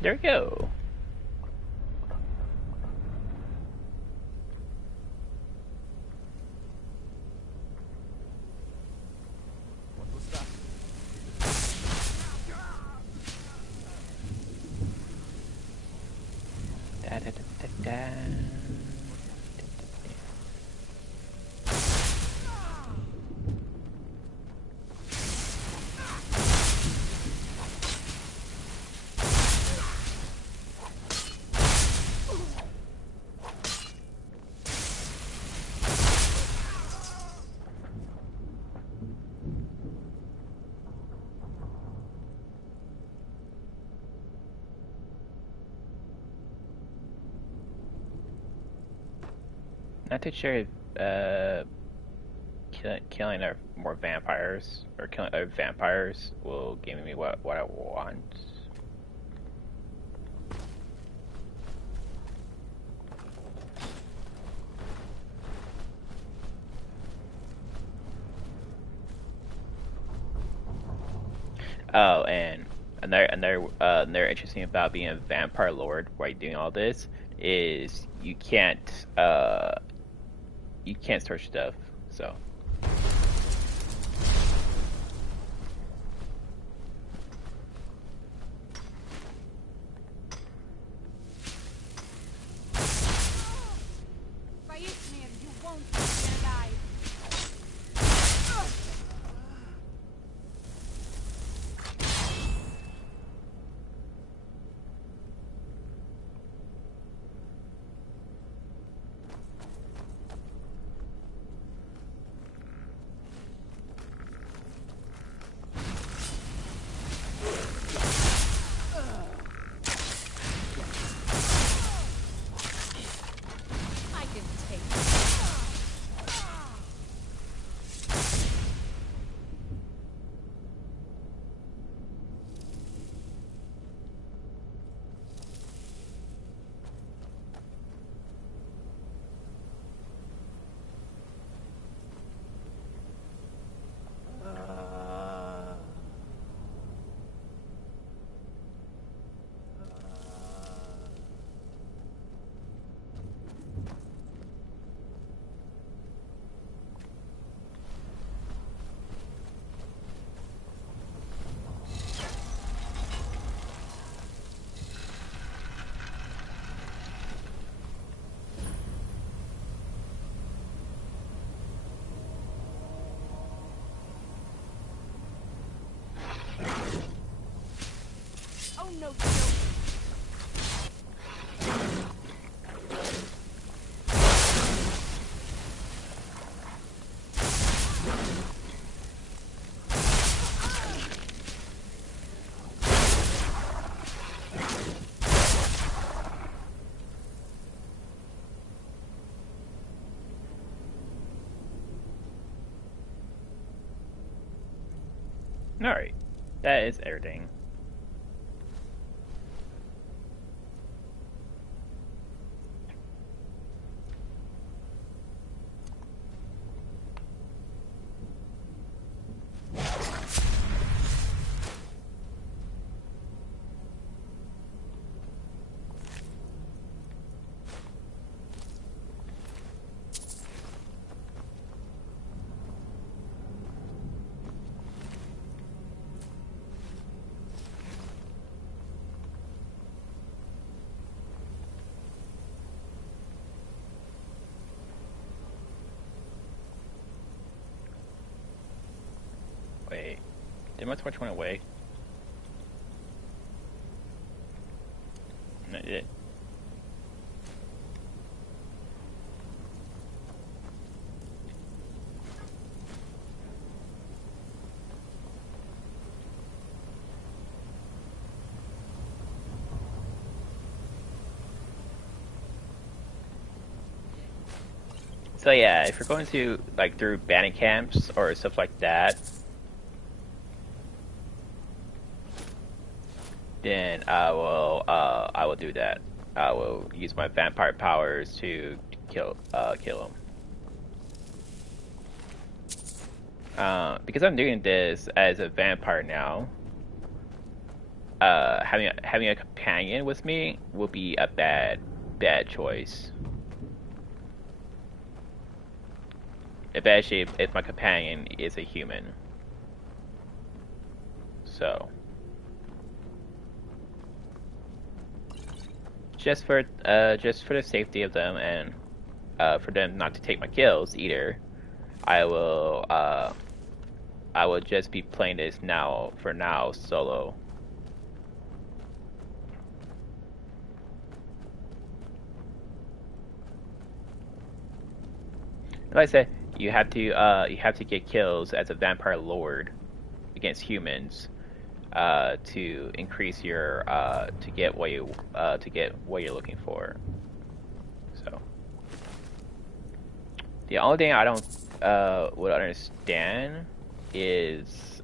There we go. What was that? Da, da, da, da, da. Not too sure if killing more vampires or killing other vampires will give me what I want. Oh, and another interesting about being a vampire lord while you're doing all this is you can't store stuff. So. You won't be alive. Oh no, Alright, that is everything. Wait, did my torch went away? No, it did. So yeah, if you're going to like through bandit camps or stuff like that, then I will do that. I will use my vampire powers to kill him. Because I'm doing this as a vampire now. Having a companion with me will be a bad choice. Especially if my companion is a human. So. just for the safety of them and for them not to take my kills either, I will just be playing this for now solo. Like I said, you have to get kills as a vampire lord against humans to increase your to get what you're looking for. So the only thing I don't would understand is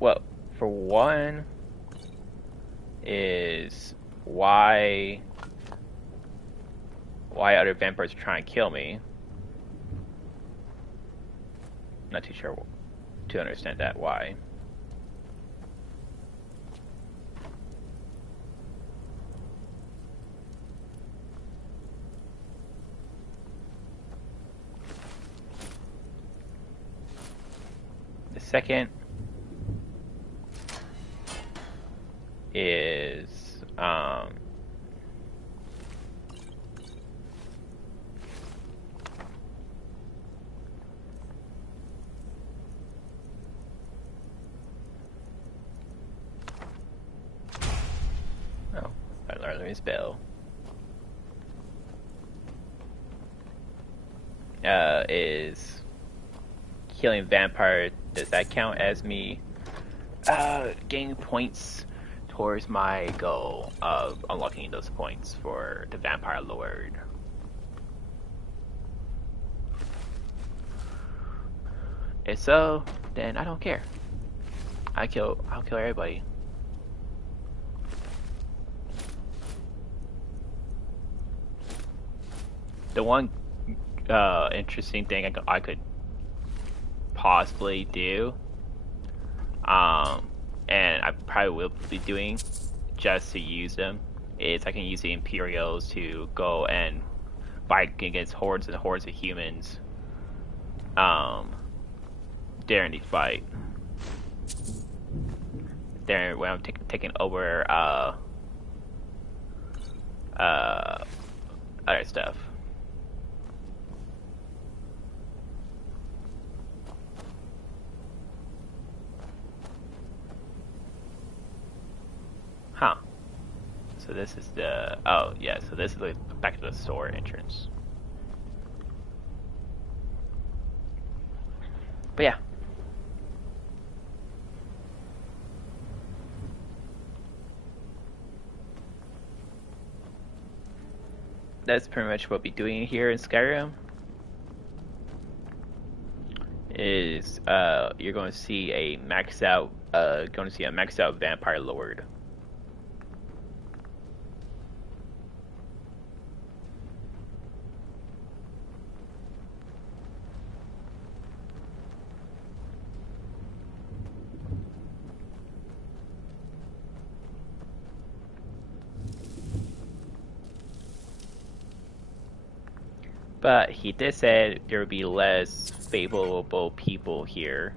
well, for one, is why other vampires are trying to kill me. Not too sure to understand that why. The second is oh, I learned his spell. Is killing vampire, does that count as me gaining points towards my goal of unlocking those points for the vampire lord? If so, then I don't care. I'll kill everybody. The one interesting thing I could possibly do, and I probably will be doing just to use them, is I can use the Imperials to go and fight against hordes and hordes of humans during the fight. There, when I'm taking over other stuff. Huh. So this is the... Oh, yeah, so this is the back to the store entrance. But yeah. That's pretty much what we'll be doing here in Skyrim. Is you're going to see a maxed out vampire lord. But he did say there would be less favorable people here.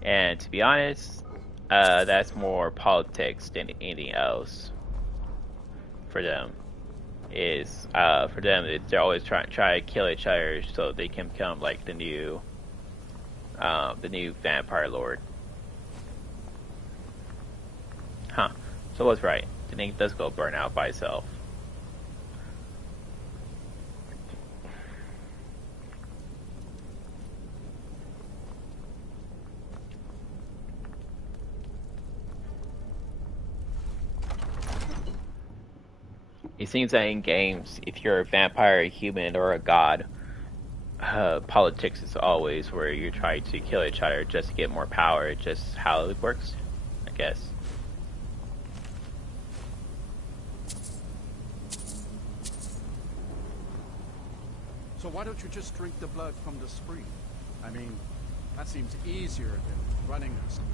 And to be honest, that's more politics than anything else for them. They're always try to kill each other so they can become like the new vampire lord. Huh. So I was right. The thing does go burn out by itself. It seems that in games, if you're a vampire, a human, or a god, politics is always where you try to kill each other just to get more power. It's just how it works, I guess. So why don't you just drink the blood from the spring? I mean, that seems easier than running a school.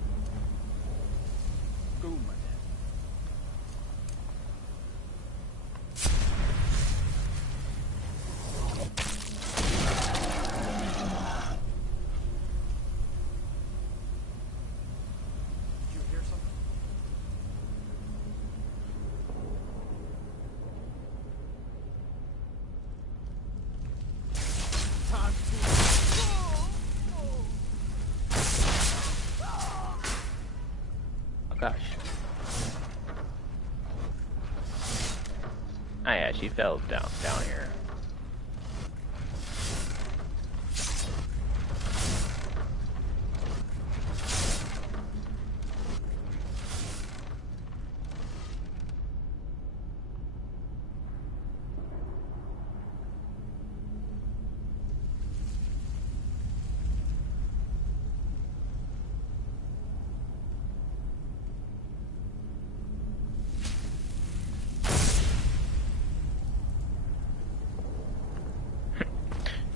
Oh yeah, she fell down here.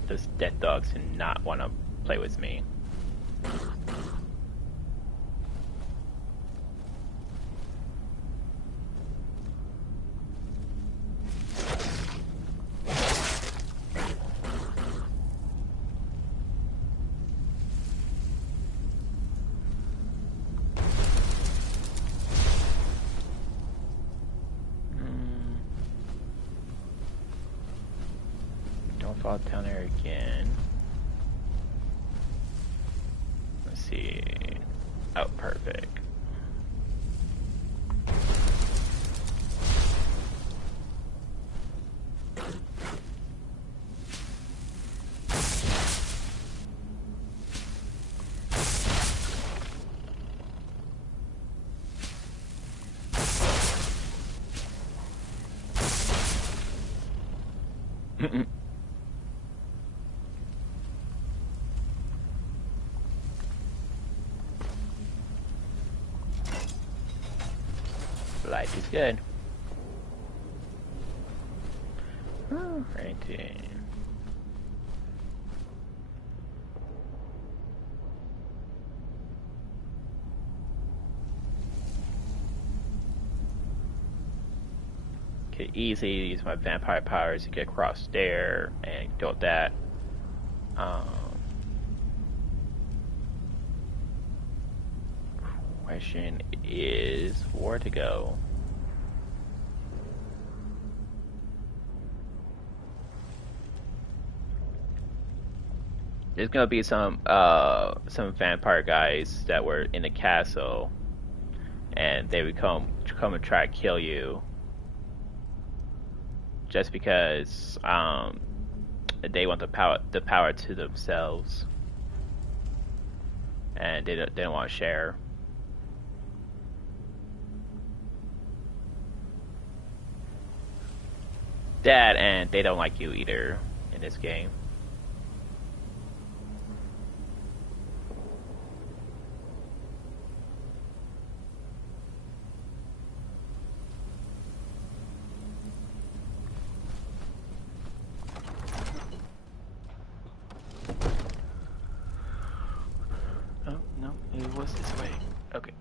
Those dead dogs do not want to play with me. Don't fall down there again. Let's see. Oh, perfect. Life is good. Oh, 19. Could easily use my vampire powers to get across there and do that. Question is where to go. There's gonna be some vampire guys that were in the castle, and they would come and try to kill you, just because they want the power to themselves, and they don't want to share. That, and they don't like you either in this game. Oh, no, it was this way. Okay.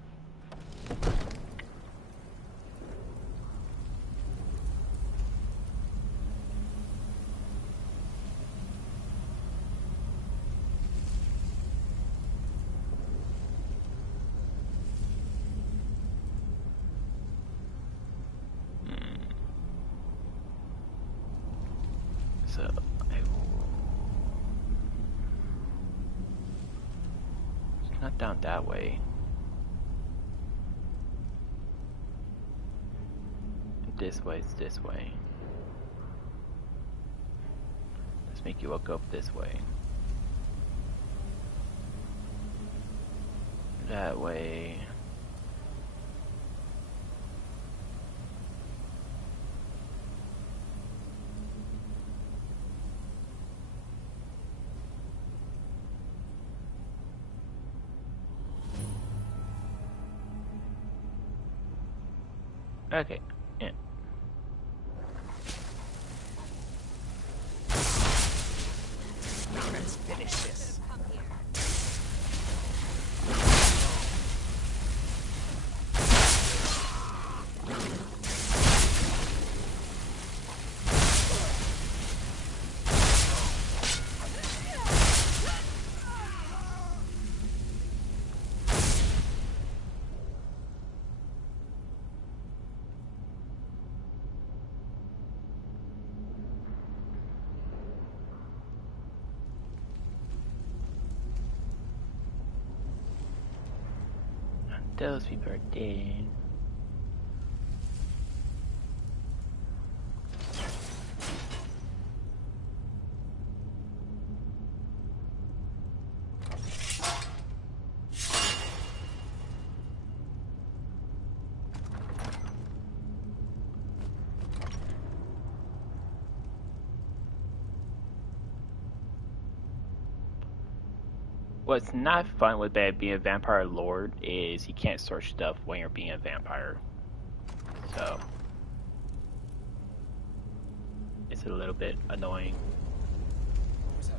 So, it's not down that way. This way is this way. Let's make you walk up this way. That way. Okay, yeah. Let's finish this. Those people are dead. What's not fun with being a vampire lord is you can't search stuff when you're being a vampire. So it's a little bit annoying. What was that?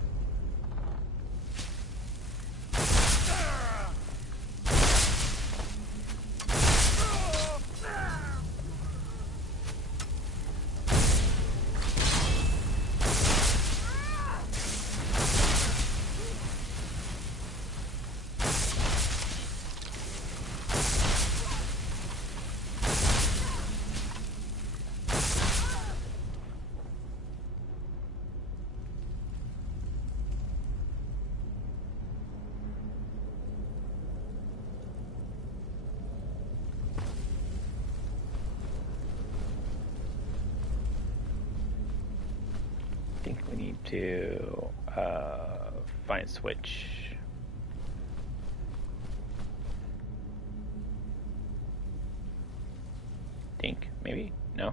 I think we need to find a switch. Think maybe no.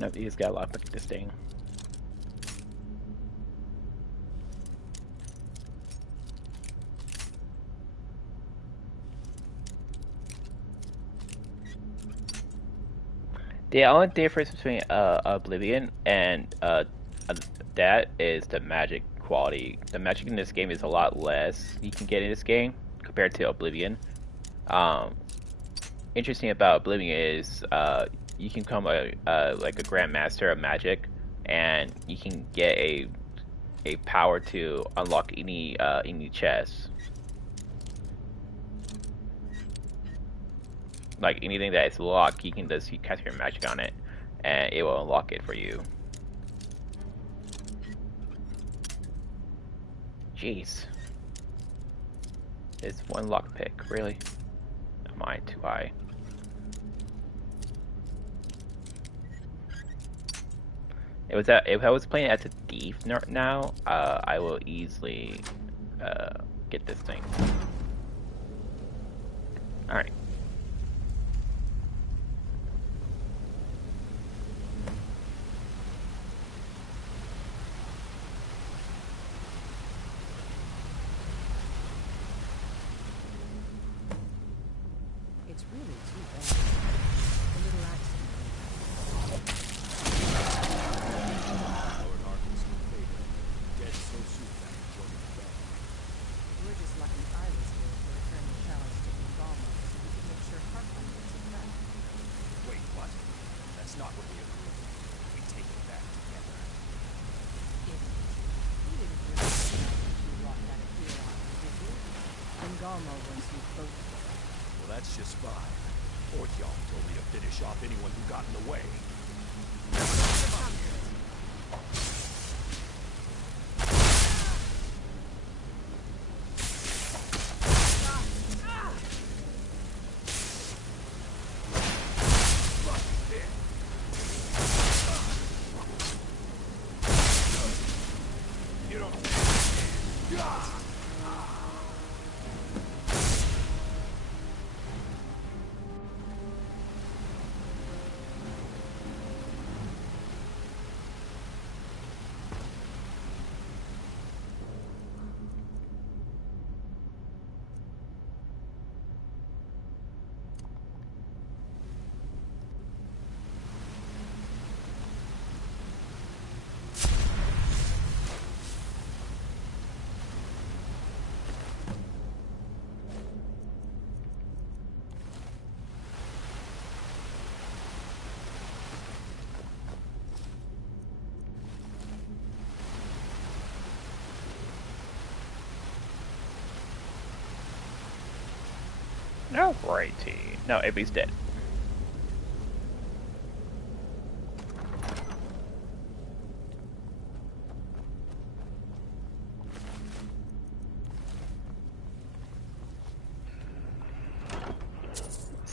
No, he's got a lot of this thing. The only difference between Oblivion and that is the magic quality. The magic in this game is a lot less you can get in this game compared to Oblivion. Interesting about Oblivion is you can become like a grandmaster of magic, and you can get a power to unlock any chest. Like anything that is locked, you can just cast your magic on it, and it will unlock it for you. Jeez, it's one lockpick, really? Am I too high? If I was playing as a thief now, I will easily get this thing. All right. It's really too bad. A little accident. Dead so soon after joining the band. We're just lucky I was here to return the challenge to Ingama so we can make sure Heartland gets it back. Wait, what? That's not what we agreed. We take it back together. Idiot. You didn't really know you walked out of here on me, did you? Ingama wants you both dead. Well, that's just fine. Orthyom told me to finish off anyone who got in the way. Alrighty. No, everybody's dead.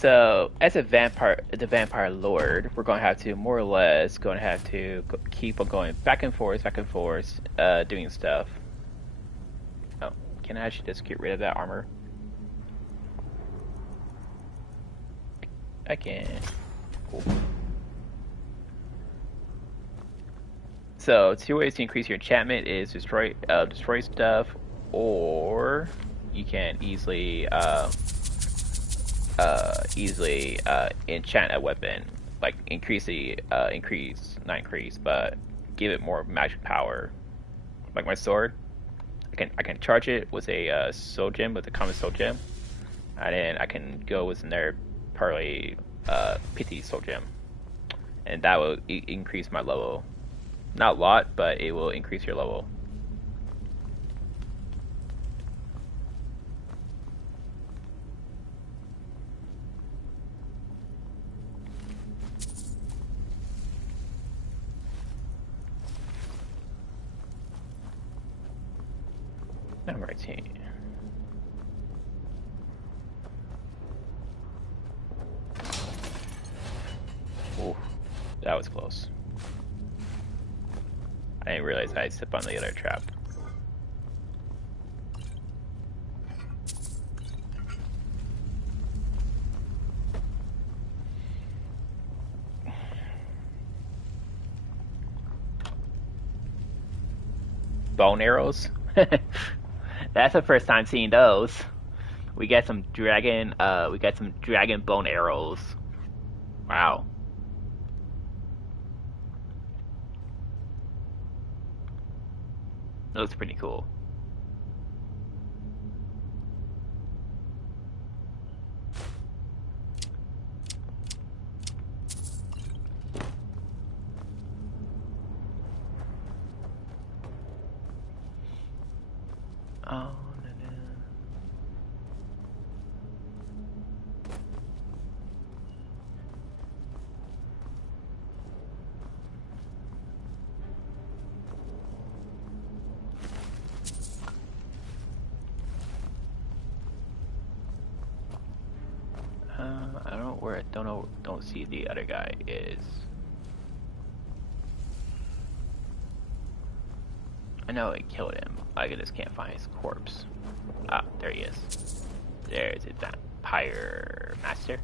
So, as a vampire, the vampire lord, we're going to have to more or less keep on going back and forth, doing stuff. Oh, can I actually just get rid of that armor? I can. Cool. So, two ways to increase your enchantment is destroy stuff, or you can easily enchant a weapon, like but give it more magic power. Like my sword, I can charge it with a soul gem, with a common soul gem, and then I can go with another partly pity soul gem, and that will increase my level. Not a lot, but it will increase your level. Number 18. Ooh, that was close. I didn't realize I stepped on the other trap. Bone arrows? That's the first time seeing those. We got some dragon bone arrows. Wow. That looks pretty cool. Oh, no. Don't see the other guy is. I know it killed him. I just can't find his corpse. Ah, there he is. There's a vampire master.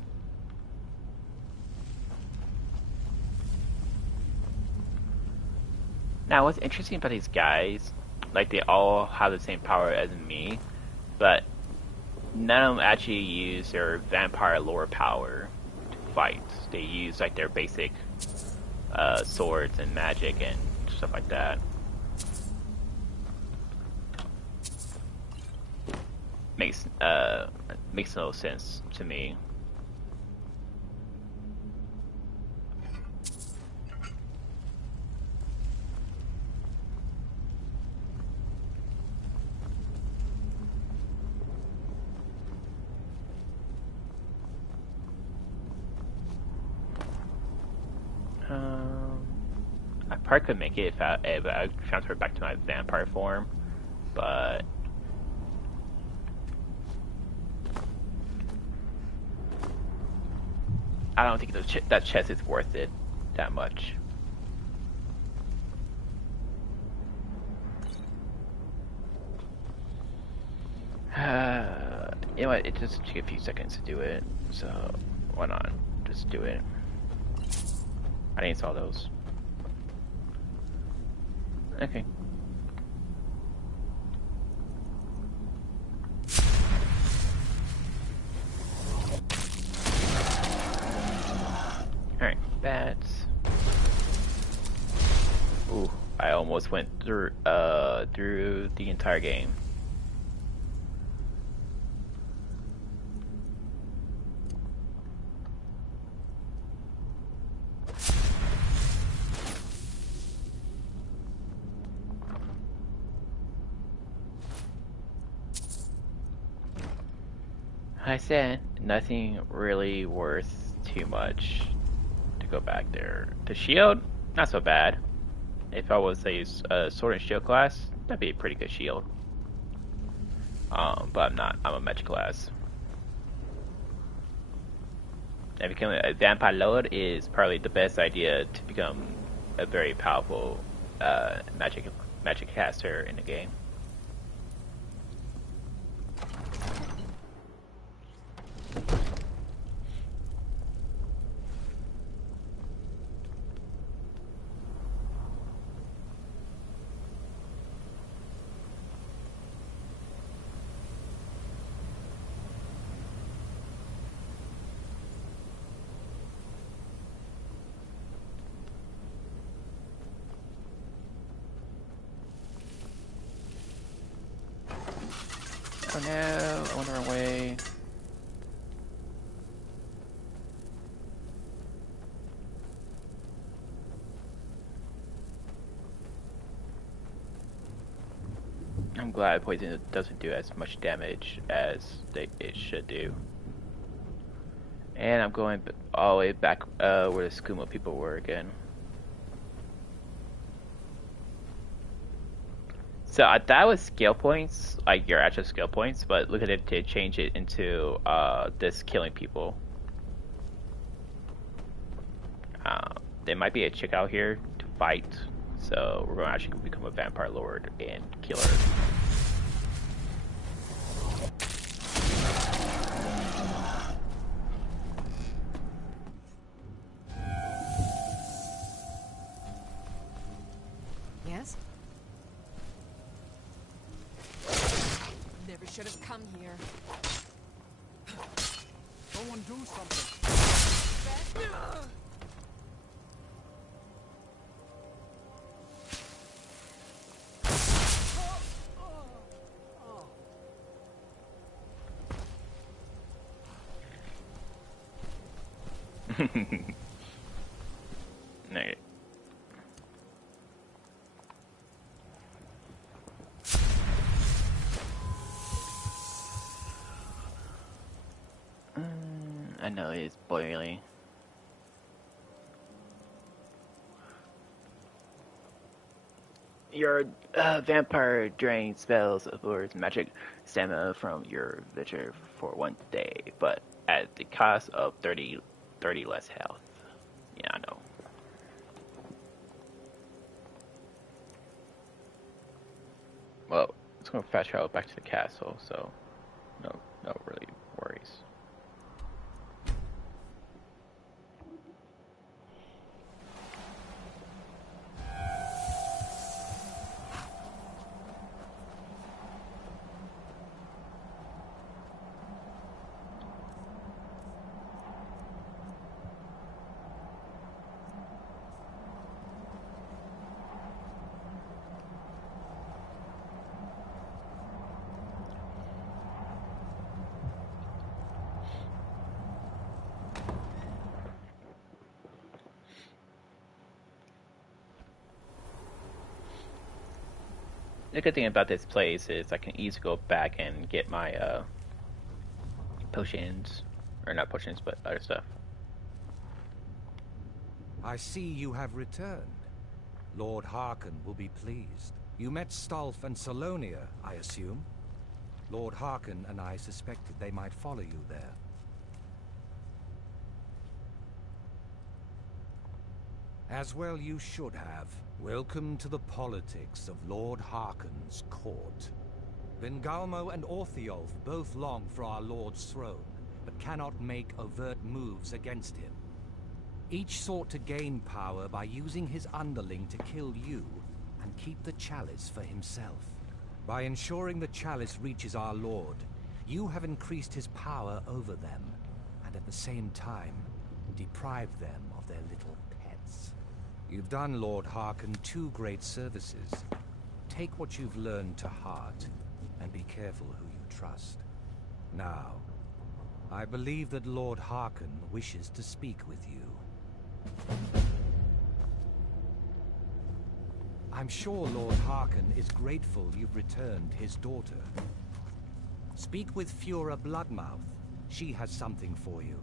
Now, what's interesting about these guys, like they all have the same power as me, but none of them actually use their vampire lore power to fight. They use like their basic swords and magic and stuff like that. Makes no sense to me. I probably could make it if I transferred back to my vampire form, but I don't think that chest is worth it that much. You know what? It just took a few seconds to do it, so why not just do it? I didn't saw those. Okay. Alright, bats. Ooh, I almost went through the entire game. I said, nothing really worth too much to go back there. The shield, not so bad. If I was a sword and shield class, that'd be a pretty good shield. But I'm not. I'm a mech class. And becoming a vampire lord is probably the best idea to become a very powerful magic caster in the game. Oh no, I went the wrong way. I'm glad poison doesn't do as much damage as it should do. And I'm going all the way back where the Skooma people were again. So that was skill points, like your actual skill points, but look at it to change it into this killing people. There might be a chick out here to fight, so we're going to actually become a vampire lord and kill her. Yes? Never should have come here. Someone do something. No. I know it's boiling. Your vampire drain spells or magic stamina from your vigor for 1 day, but at the cost of 30 less health. Yeah, I know. Well, it's going to fast travel back to the castle, so no really worries. The good thing about this place is I can easily go back and get my potions, or not potions, but other stuff. I see you have returned. Lord Harkon will be pleased. You met Stolf and Salonia, I assume? Lord Harkon and I suspected they might follow you there. As well you should have. Welcome to the politics of Lord Harkon's court. Vengalmo and Orthiolf both long for our Lord's throne, but cannot make overt moves against him. Each sought to gain power by using his underling to kill you and keep the chalice for himself. By ensuring the chalice reaches our Lord, you have increased his power over them, and at the same time, deprived them of their little pets. You've done Lord Harkon 2 great services. Take what you've learned to heart, and be careful who you trust. Now, I believe that Lord Harkon wishes to speak with you. I'm sure Lord Harkon is grateful you've returned his daughter. Speak with Fura Bloodmouth. She has something for you.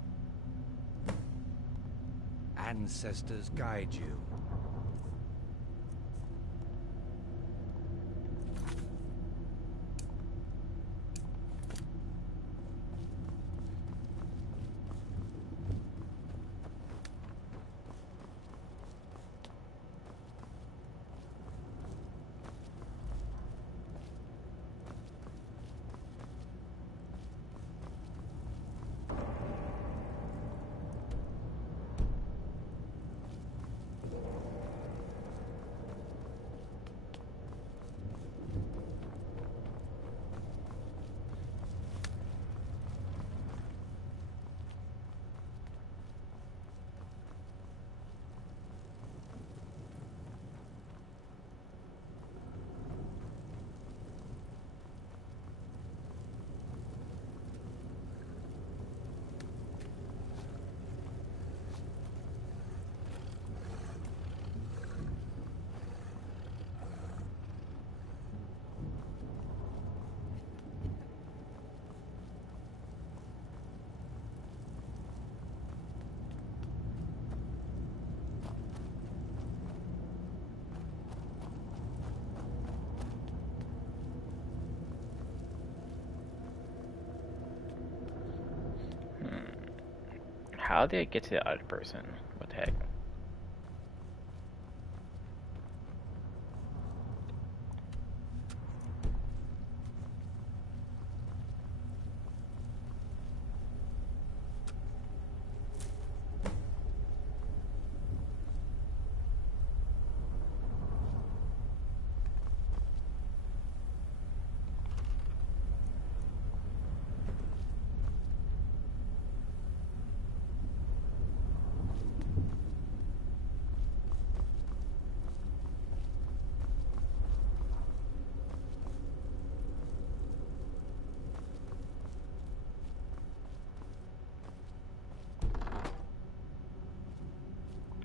Ancestors guide you. How did I get to the other person? What the heck?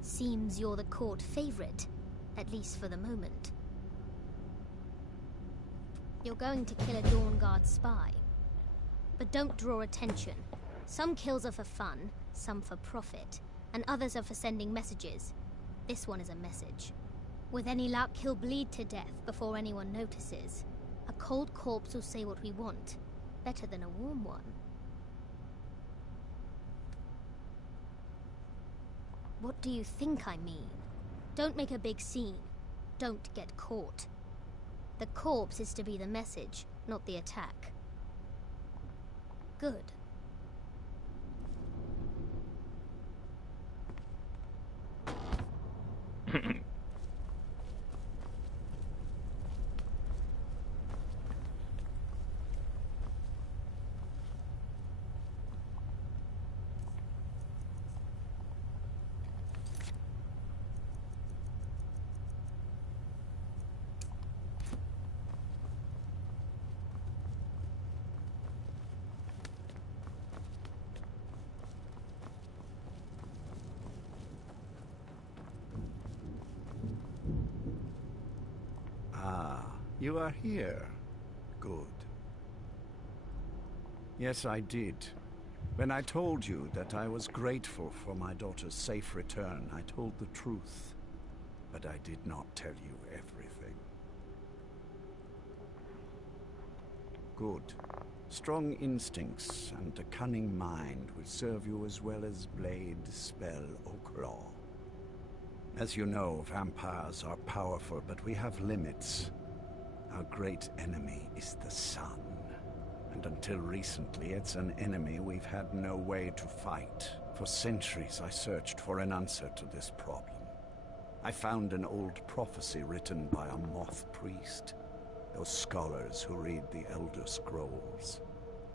Seems you're the court favorite, at least for the moment. You're going to kill a Dawnguard spy. But don't draw attention. Some kills are for fun, some for profit, and others are for sending messages. This one is a message. With any luck, he'll bleed to death before anyone notices. A cold corpse will say what we want. Better than a warm one. What do you think I mean? Don't make a big scene. Don't get caught. The corpse is to be the message, not the attack. Good. You are here. Good. Yes, I did. When I told you that I was grateful for my daughter's safe return, I told the truth. But I did not tell you everything. Good. Strong instincts and a cunning mind will serve you as well as blade, spell, or claw. As you know, vampires are powerful, but we have limits. Our great enemy is the sun. And until recently, it's an enemy we've had no way to fight. For centuries, I searched for an answer to this problem. I found an old prophecy written by a moth priest. Those scholars who read the Elder Scrolls.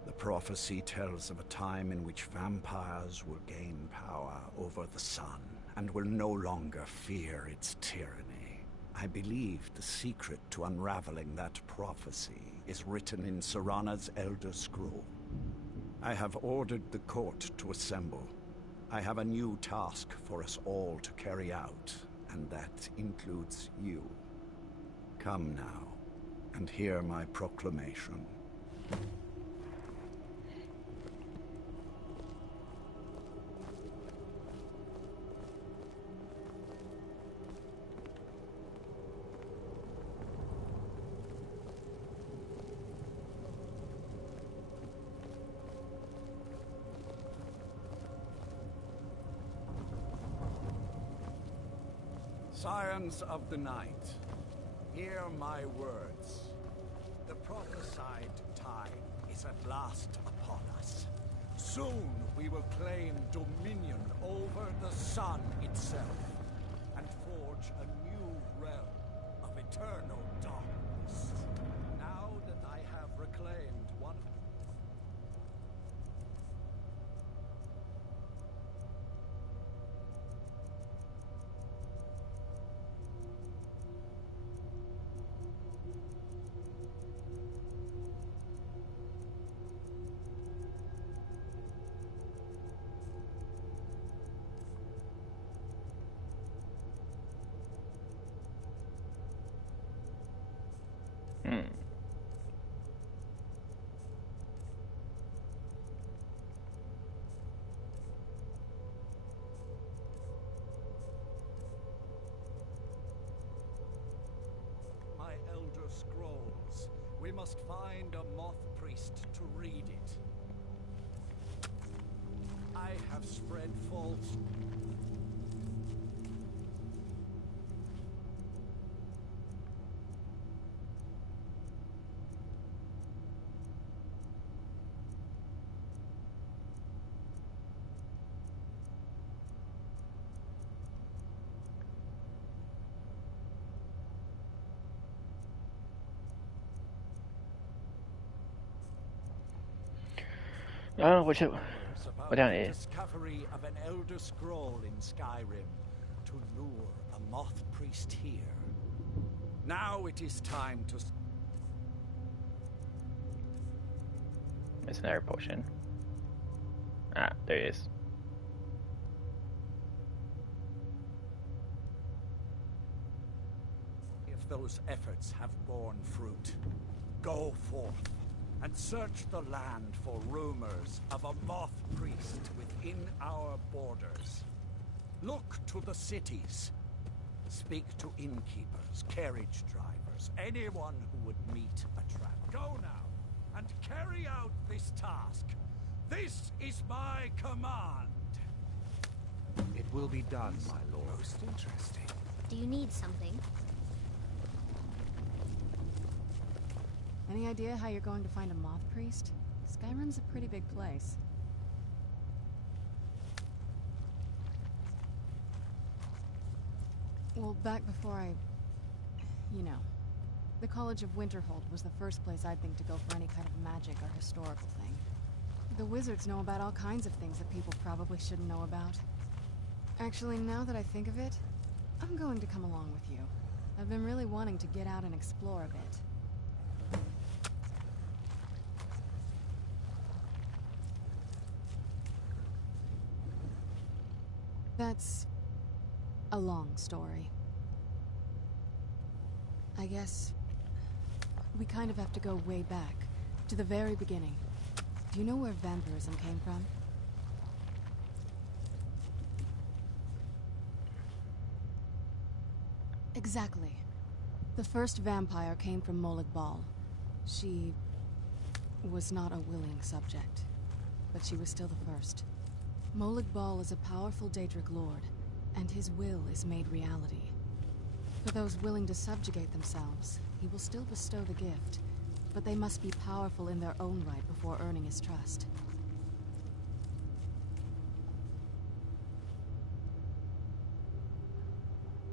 The prophecy tells of a time in which vampires will gain power over the sun and will no longer fear its tyranny. I believe the secret to unraveling that prophecy is written in Serana's Elder Scroll. I have ordered the court to assemble. I have a new task for us all to carry out, and that includes you. Come now, and hear my proclamation. Scions of the night, hear my words. The prophesied time is at last upon us. Soon we will claim dominion over the sun itself, and forge a new realm of eternal darkness. Now that I have reclaimed one... Elder Scrolls. We must find a moth priest to read it. I have spread false. I don't know what About what that the is. discovery of an elder scroll in Skyrim to lure a moth priest here. Now it is time to... It's another potion. Ah, there it is. If those efforts have borne fruit, go forth and search the land for rumors of a moth priest within our borders. Look to the cities. Speak to innkeepers, carriage drivers, anyone who would meet a trap. Go now and carry out this task. This is my command. It will be done, my lord. Most interesting. Do you need something? Any idea how you're going to find a moth priest? Skyrim's a pretty big place. Well, back before you know, the College of Winterhold was the first place I'd think to go for any kind of magic or historical thing. The wizards know about all kinds of things that people probably shouldn't know about. Actually, now that I think of it, I'm going to come along with you. I've been really wanting to get out and explore a bit. That's a long story. I guess we kind of have to go way back, to the very beginning. Do you know where vampirism came from? Exactly. The first vampire came from Molag Bal. She was not a willing subject, but she was still the first. Molag Bal is a powerful Daedric lord, and his will is made reality. For those willing to subjugate themselves, he will still bestow the gift, but they must be powerful in their own right before earning his trust.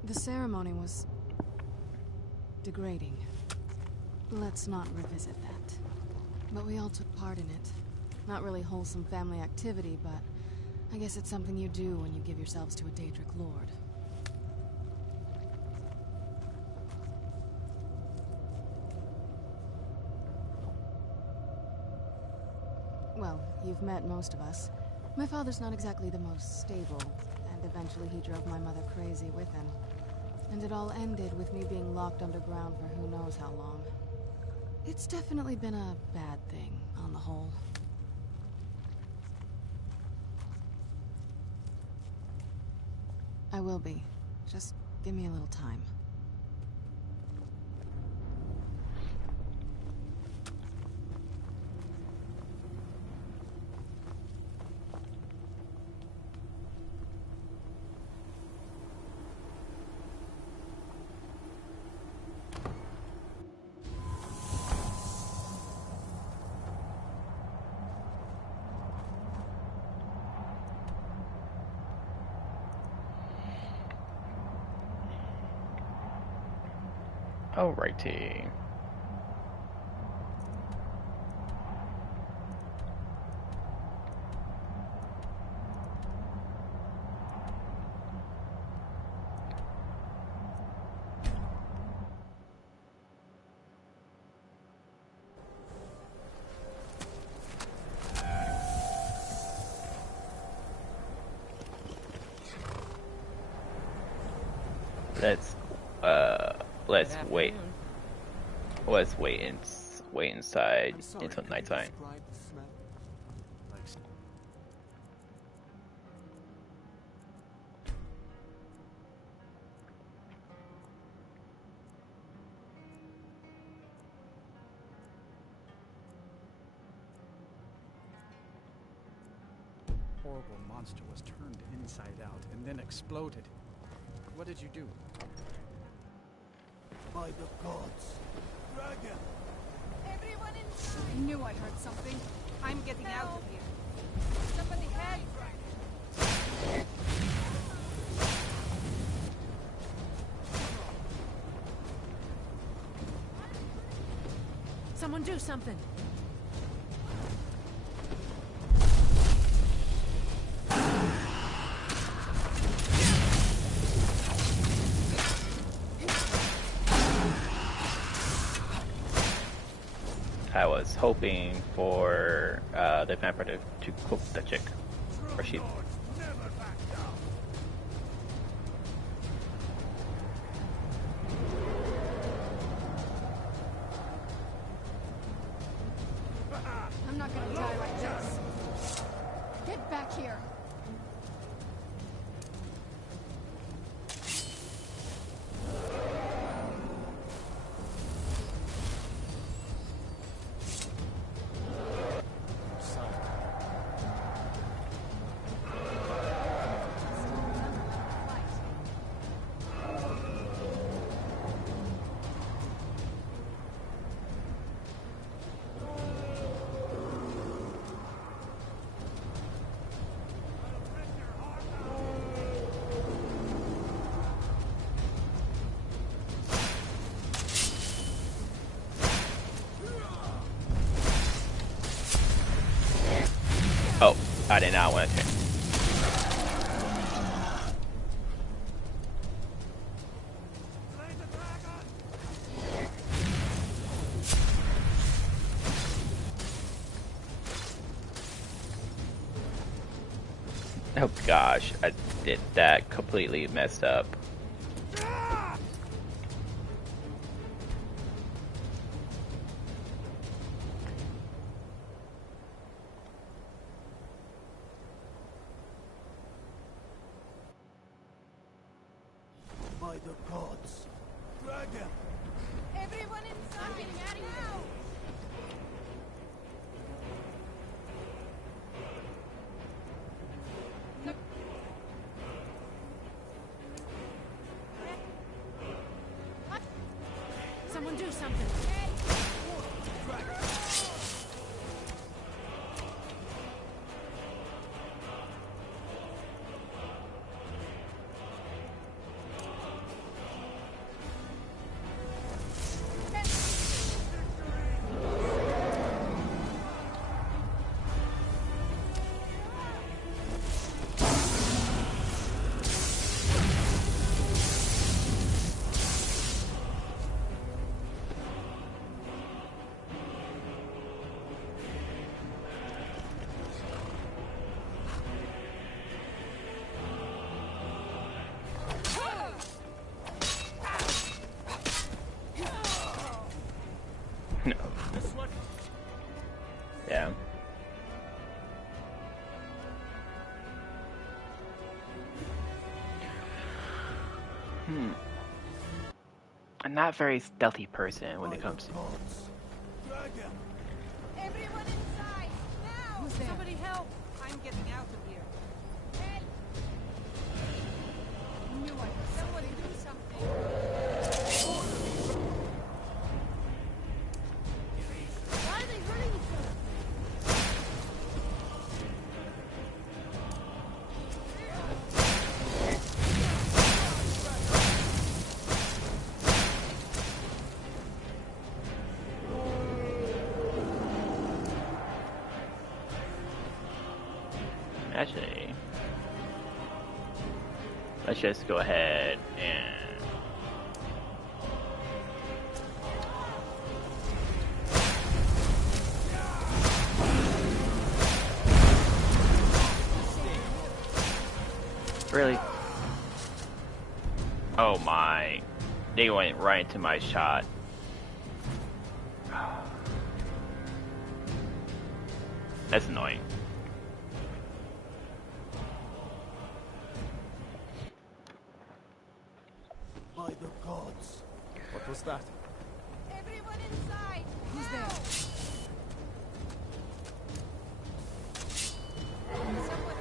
The ceremony was degrading. Let's not revisit that. But we all took part in it. Not really wholesome family activity, but I guess it's something you do when you give yourselves to a Daedric lord. Well, you've met most of us. My father's not exactly the most stable, and eventually he drove my mother crazy with him. And it all ended with me being locked underground for who knows how long. It's definitely been a bad thing, on the whole. I will be. Just give me a little time. Alrighty. Let's let's wait. Let's wait inside until nighttime. horrible monster was turned inside out and then exploded. What did you do? By the gods. Dragon! Everyone inside! I knew I heard something. I'm getting out of here. Somebody help! Someone do something. I was hoping for the vampire to cook the chick, or she. I'm not gonna die like this. Get back here. Oh, I did not want to turn. Oh gosh, I did that completely messed up. By the gods. Dragon! Everyone inside! I'm getting out of here! Someone do something. No. Yeah. I'm not a very stealthy person when it comes to. Everyone inside! Now! Who's there? Somebody help! I'm getting out of here. Help! I knew I heard Somebody something. do something! Why are they hurting each other? Actually, let's just go ahead and. Really? Oh my. They went right into my shot. That's annoying. By the gods. What was that? Everyone inside! Who's Now! there? Someone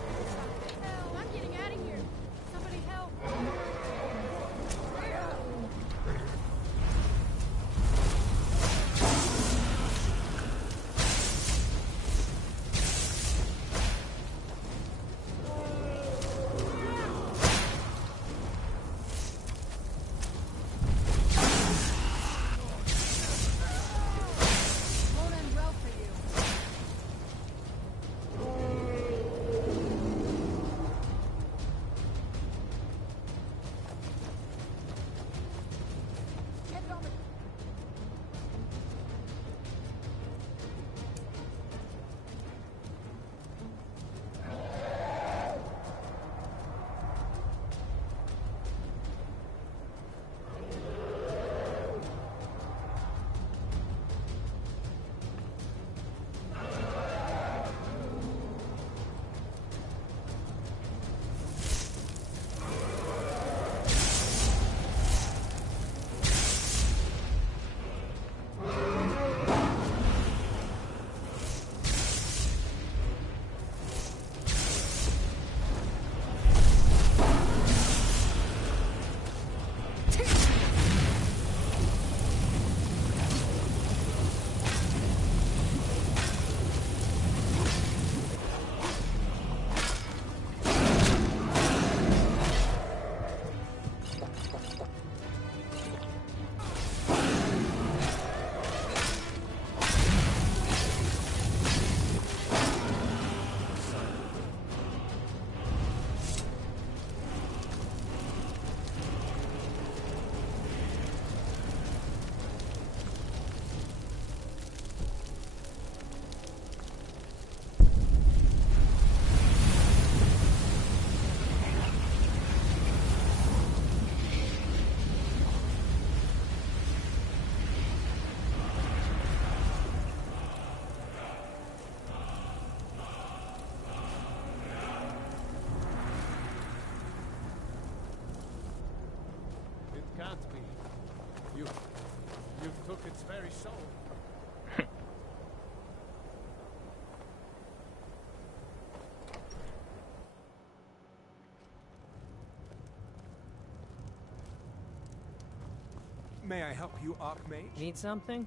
May I help you, Archmage? Need something?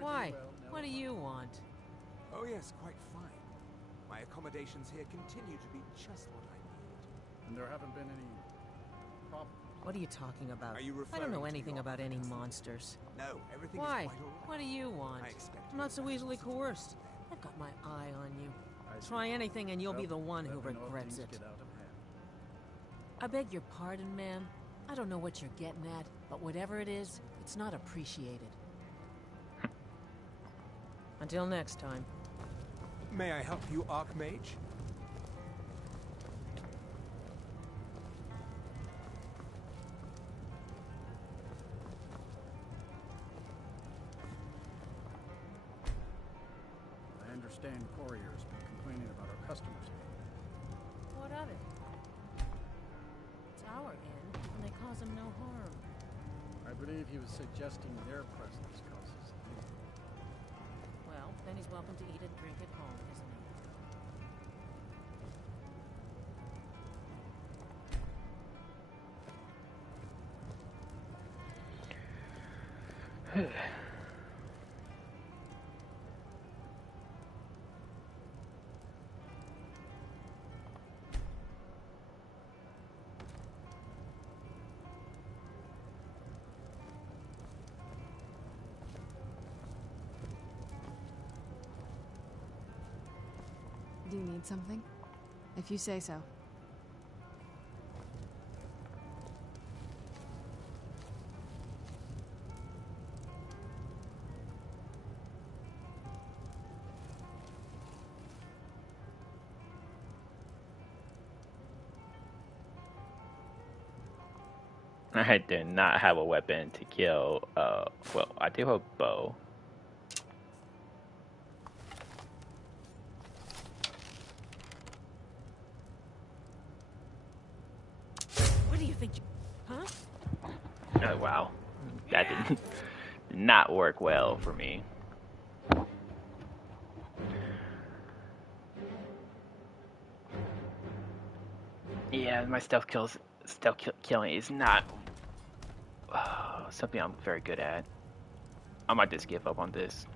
Why? What do you want? Oh yes, quite fine. My accommodations here continue to be just what I need. And there haven't been any problems. What are you talking about? Are you I don't know referring to anything your about any castle? monsters. No, everything Why? is quite all right. What do you want? I expect I'm not so easily coerced. I've got my eye on you. Try anything and you'll be the one who regrets it. I beg your pardon, ma'am. I don't know what you're getting at, but whatever it is, it's not appreciated. Until next time. May I help you, Archmage? I understand couriers been complaining about our customers. What of it? It's our inn, and they cause him no harm. I believe he was suggesting their presence causes evil. Well, then he's welcome to eat and drink at home, isn't he? Do you need something? If you say so. I do not have a weapon to kill. Well, I do have a bow. What do you think? Huh? Oh wow, that did not work well for me. Yeah, my stealth killing is not something I'm very good at. I might just give up on this.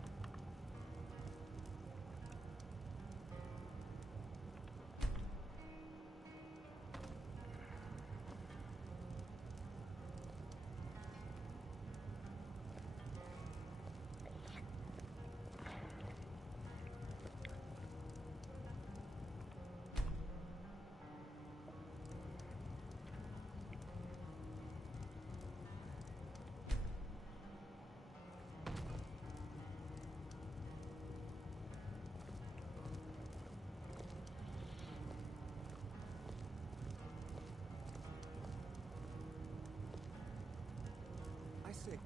I see. I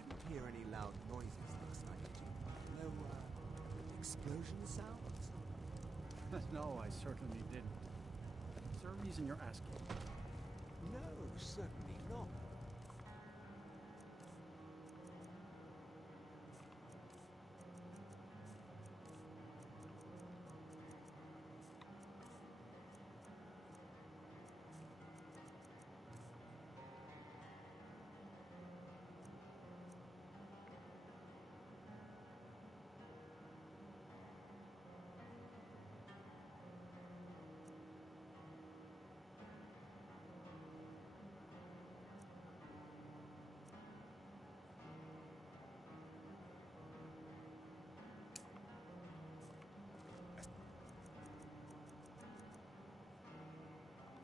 didn't hear any loud noises last night, did you? No, explosion sounds? No, I certainly didn't. Is there a reason you're asking? No, certainly not.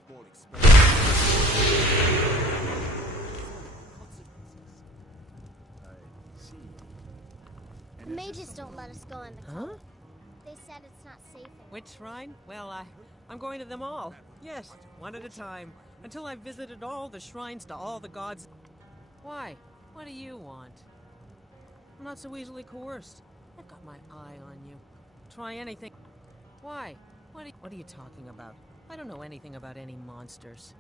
Small explosion. I see. The mages don't let us go in the Huh? cult. They said it's not safe. Which shrine? Well, I'm going to them all. Yes, one at a time. Until I've visited all the shrines to all the gods. Why? What do you want? I'm not so easily coerced. I've got my eye on you. Try anything. Why? What are you talking about? I don't know anything about any monsters.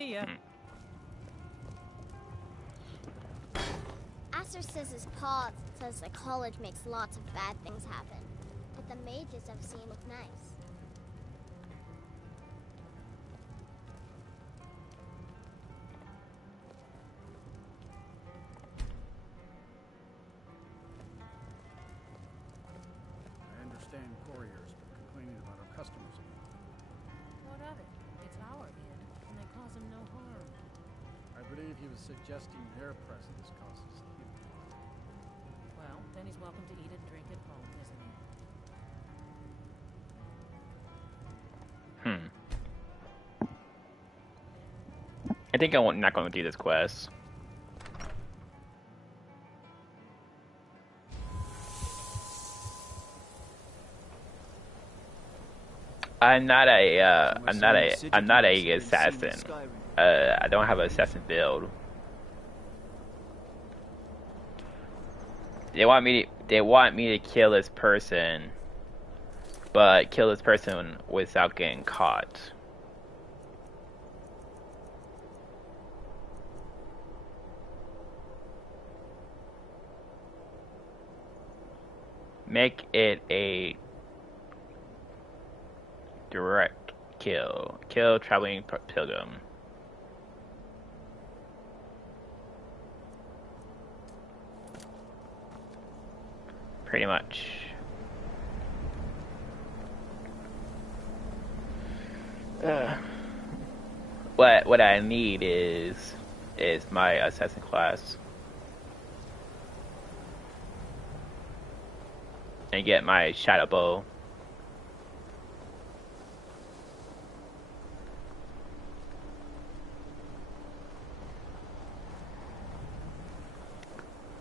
See ya. Aster says his pa says the college makes lots of bad things happen. But the mages I've seen look nice. I understand couriers were complaining about our customers again. What of it? It's our inn, and they cause him no harm. I believe he was suggesting their presence causes him harm. Well, then he's welcome to eat and drink at home, isn't he? I think I'm not going to do this quest. I'm not a assassin. I don't have an assassin build. They want me to kill this person, but kill this person without getting caught. Make it a direct kill. Kill traveling pilgrim. Pretty much. What I need is my assassin class. And get my shadow bow.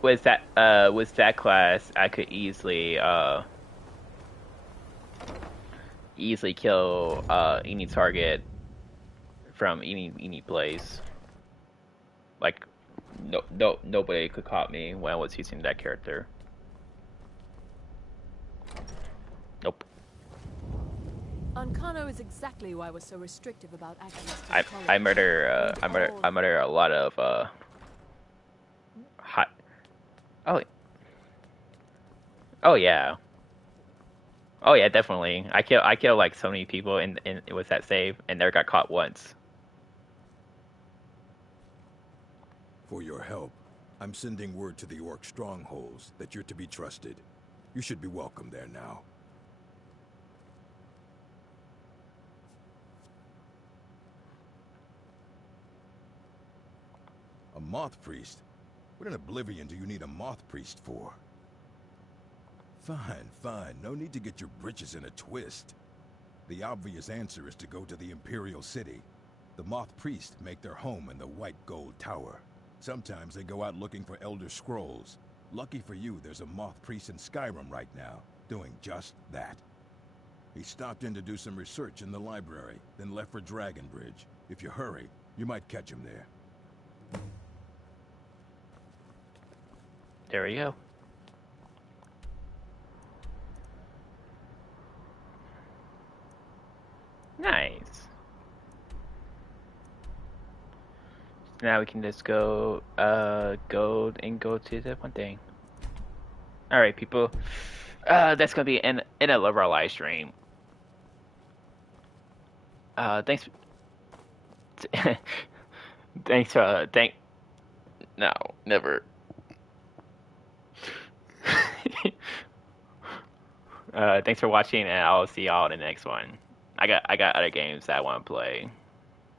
With that class, I could easily kill any target from any place. Like nobody could caught me when I was using that character. Nope. Ancano is exactly why we're so restrictive about access to I murder a lot of hot. Oh yeah. Oh yeah, definitely. I kill like so many people in with that save and never got caught once. For your help, I'm sending word to the orc strongholds that you're to be trusted. You should be welcome there now. A moth priest? What in Oblivion do you need a moth priest for? Fine, fine. No need to get your britches in a twist. The obvious answer is to go to the Imperial City. The moth priests make their home in the White Gold Tower. Sometimes they go out looking for Elder Scrolls. Lucky for you, there's a moth priest in Skyrim right now, doing just that. He stopped in to do some research in the library, then left for Dragonbridge. If you hurry, you might catch him there. There we go. Nice. Now we can just go go to the one thing. Alright people. That's gonna be in a of our live stream. Thanks no, never. Thanks for watching and I'll see y'all in the next one. I got other games that I wanna play.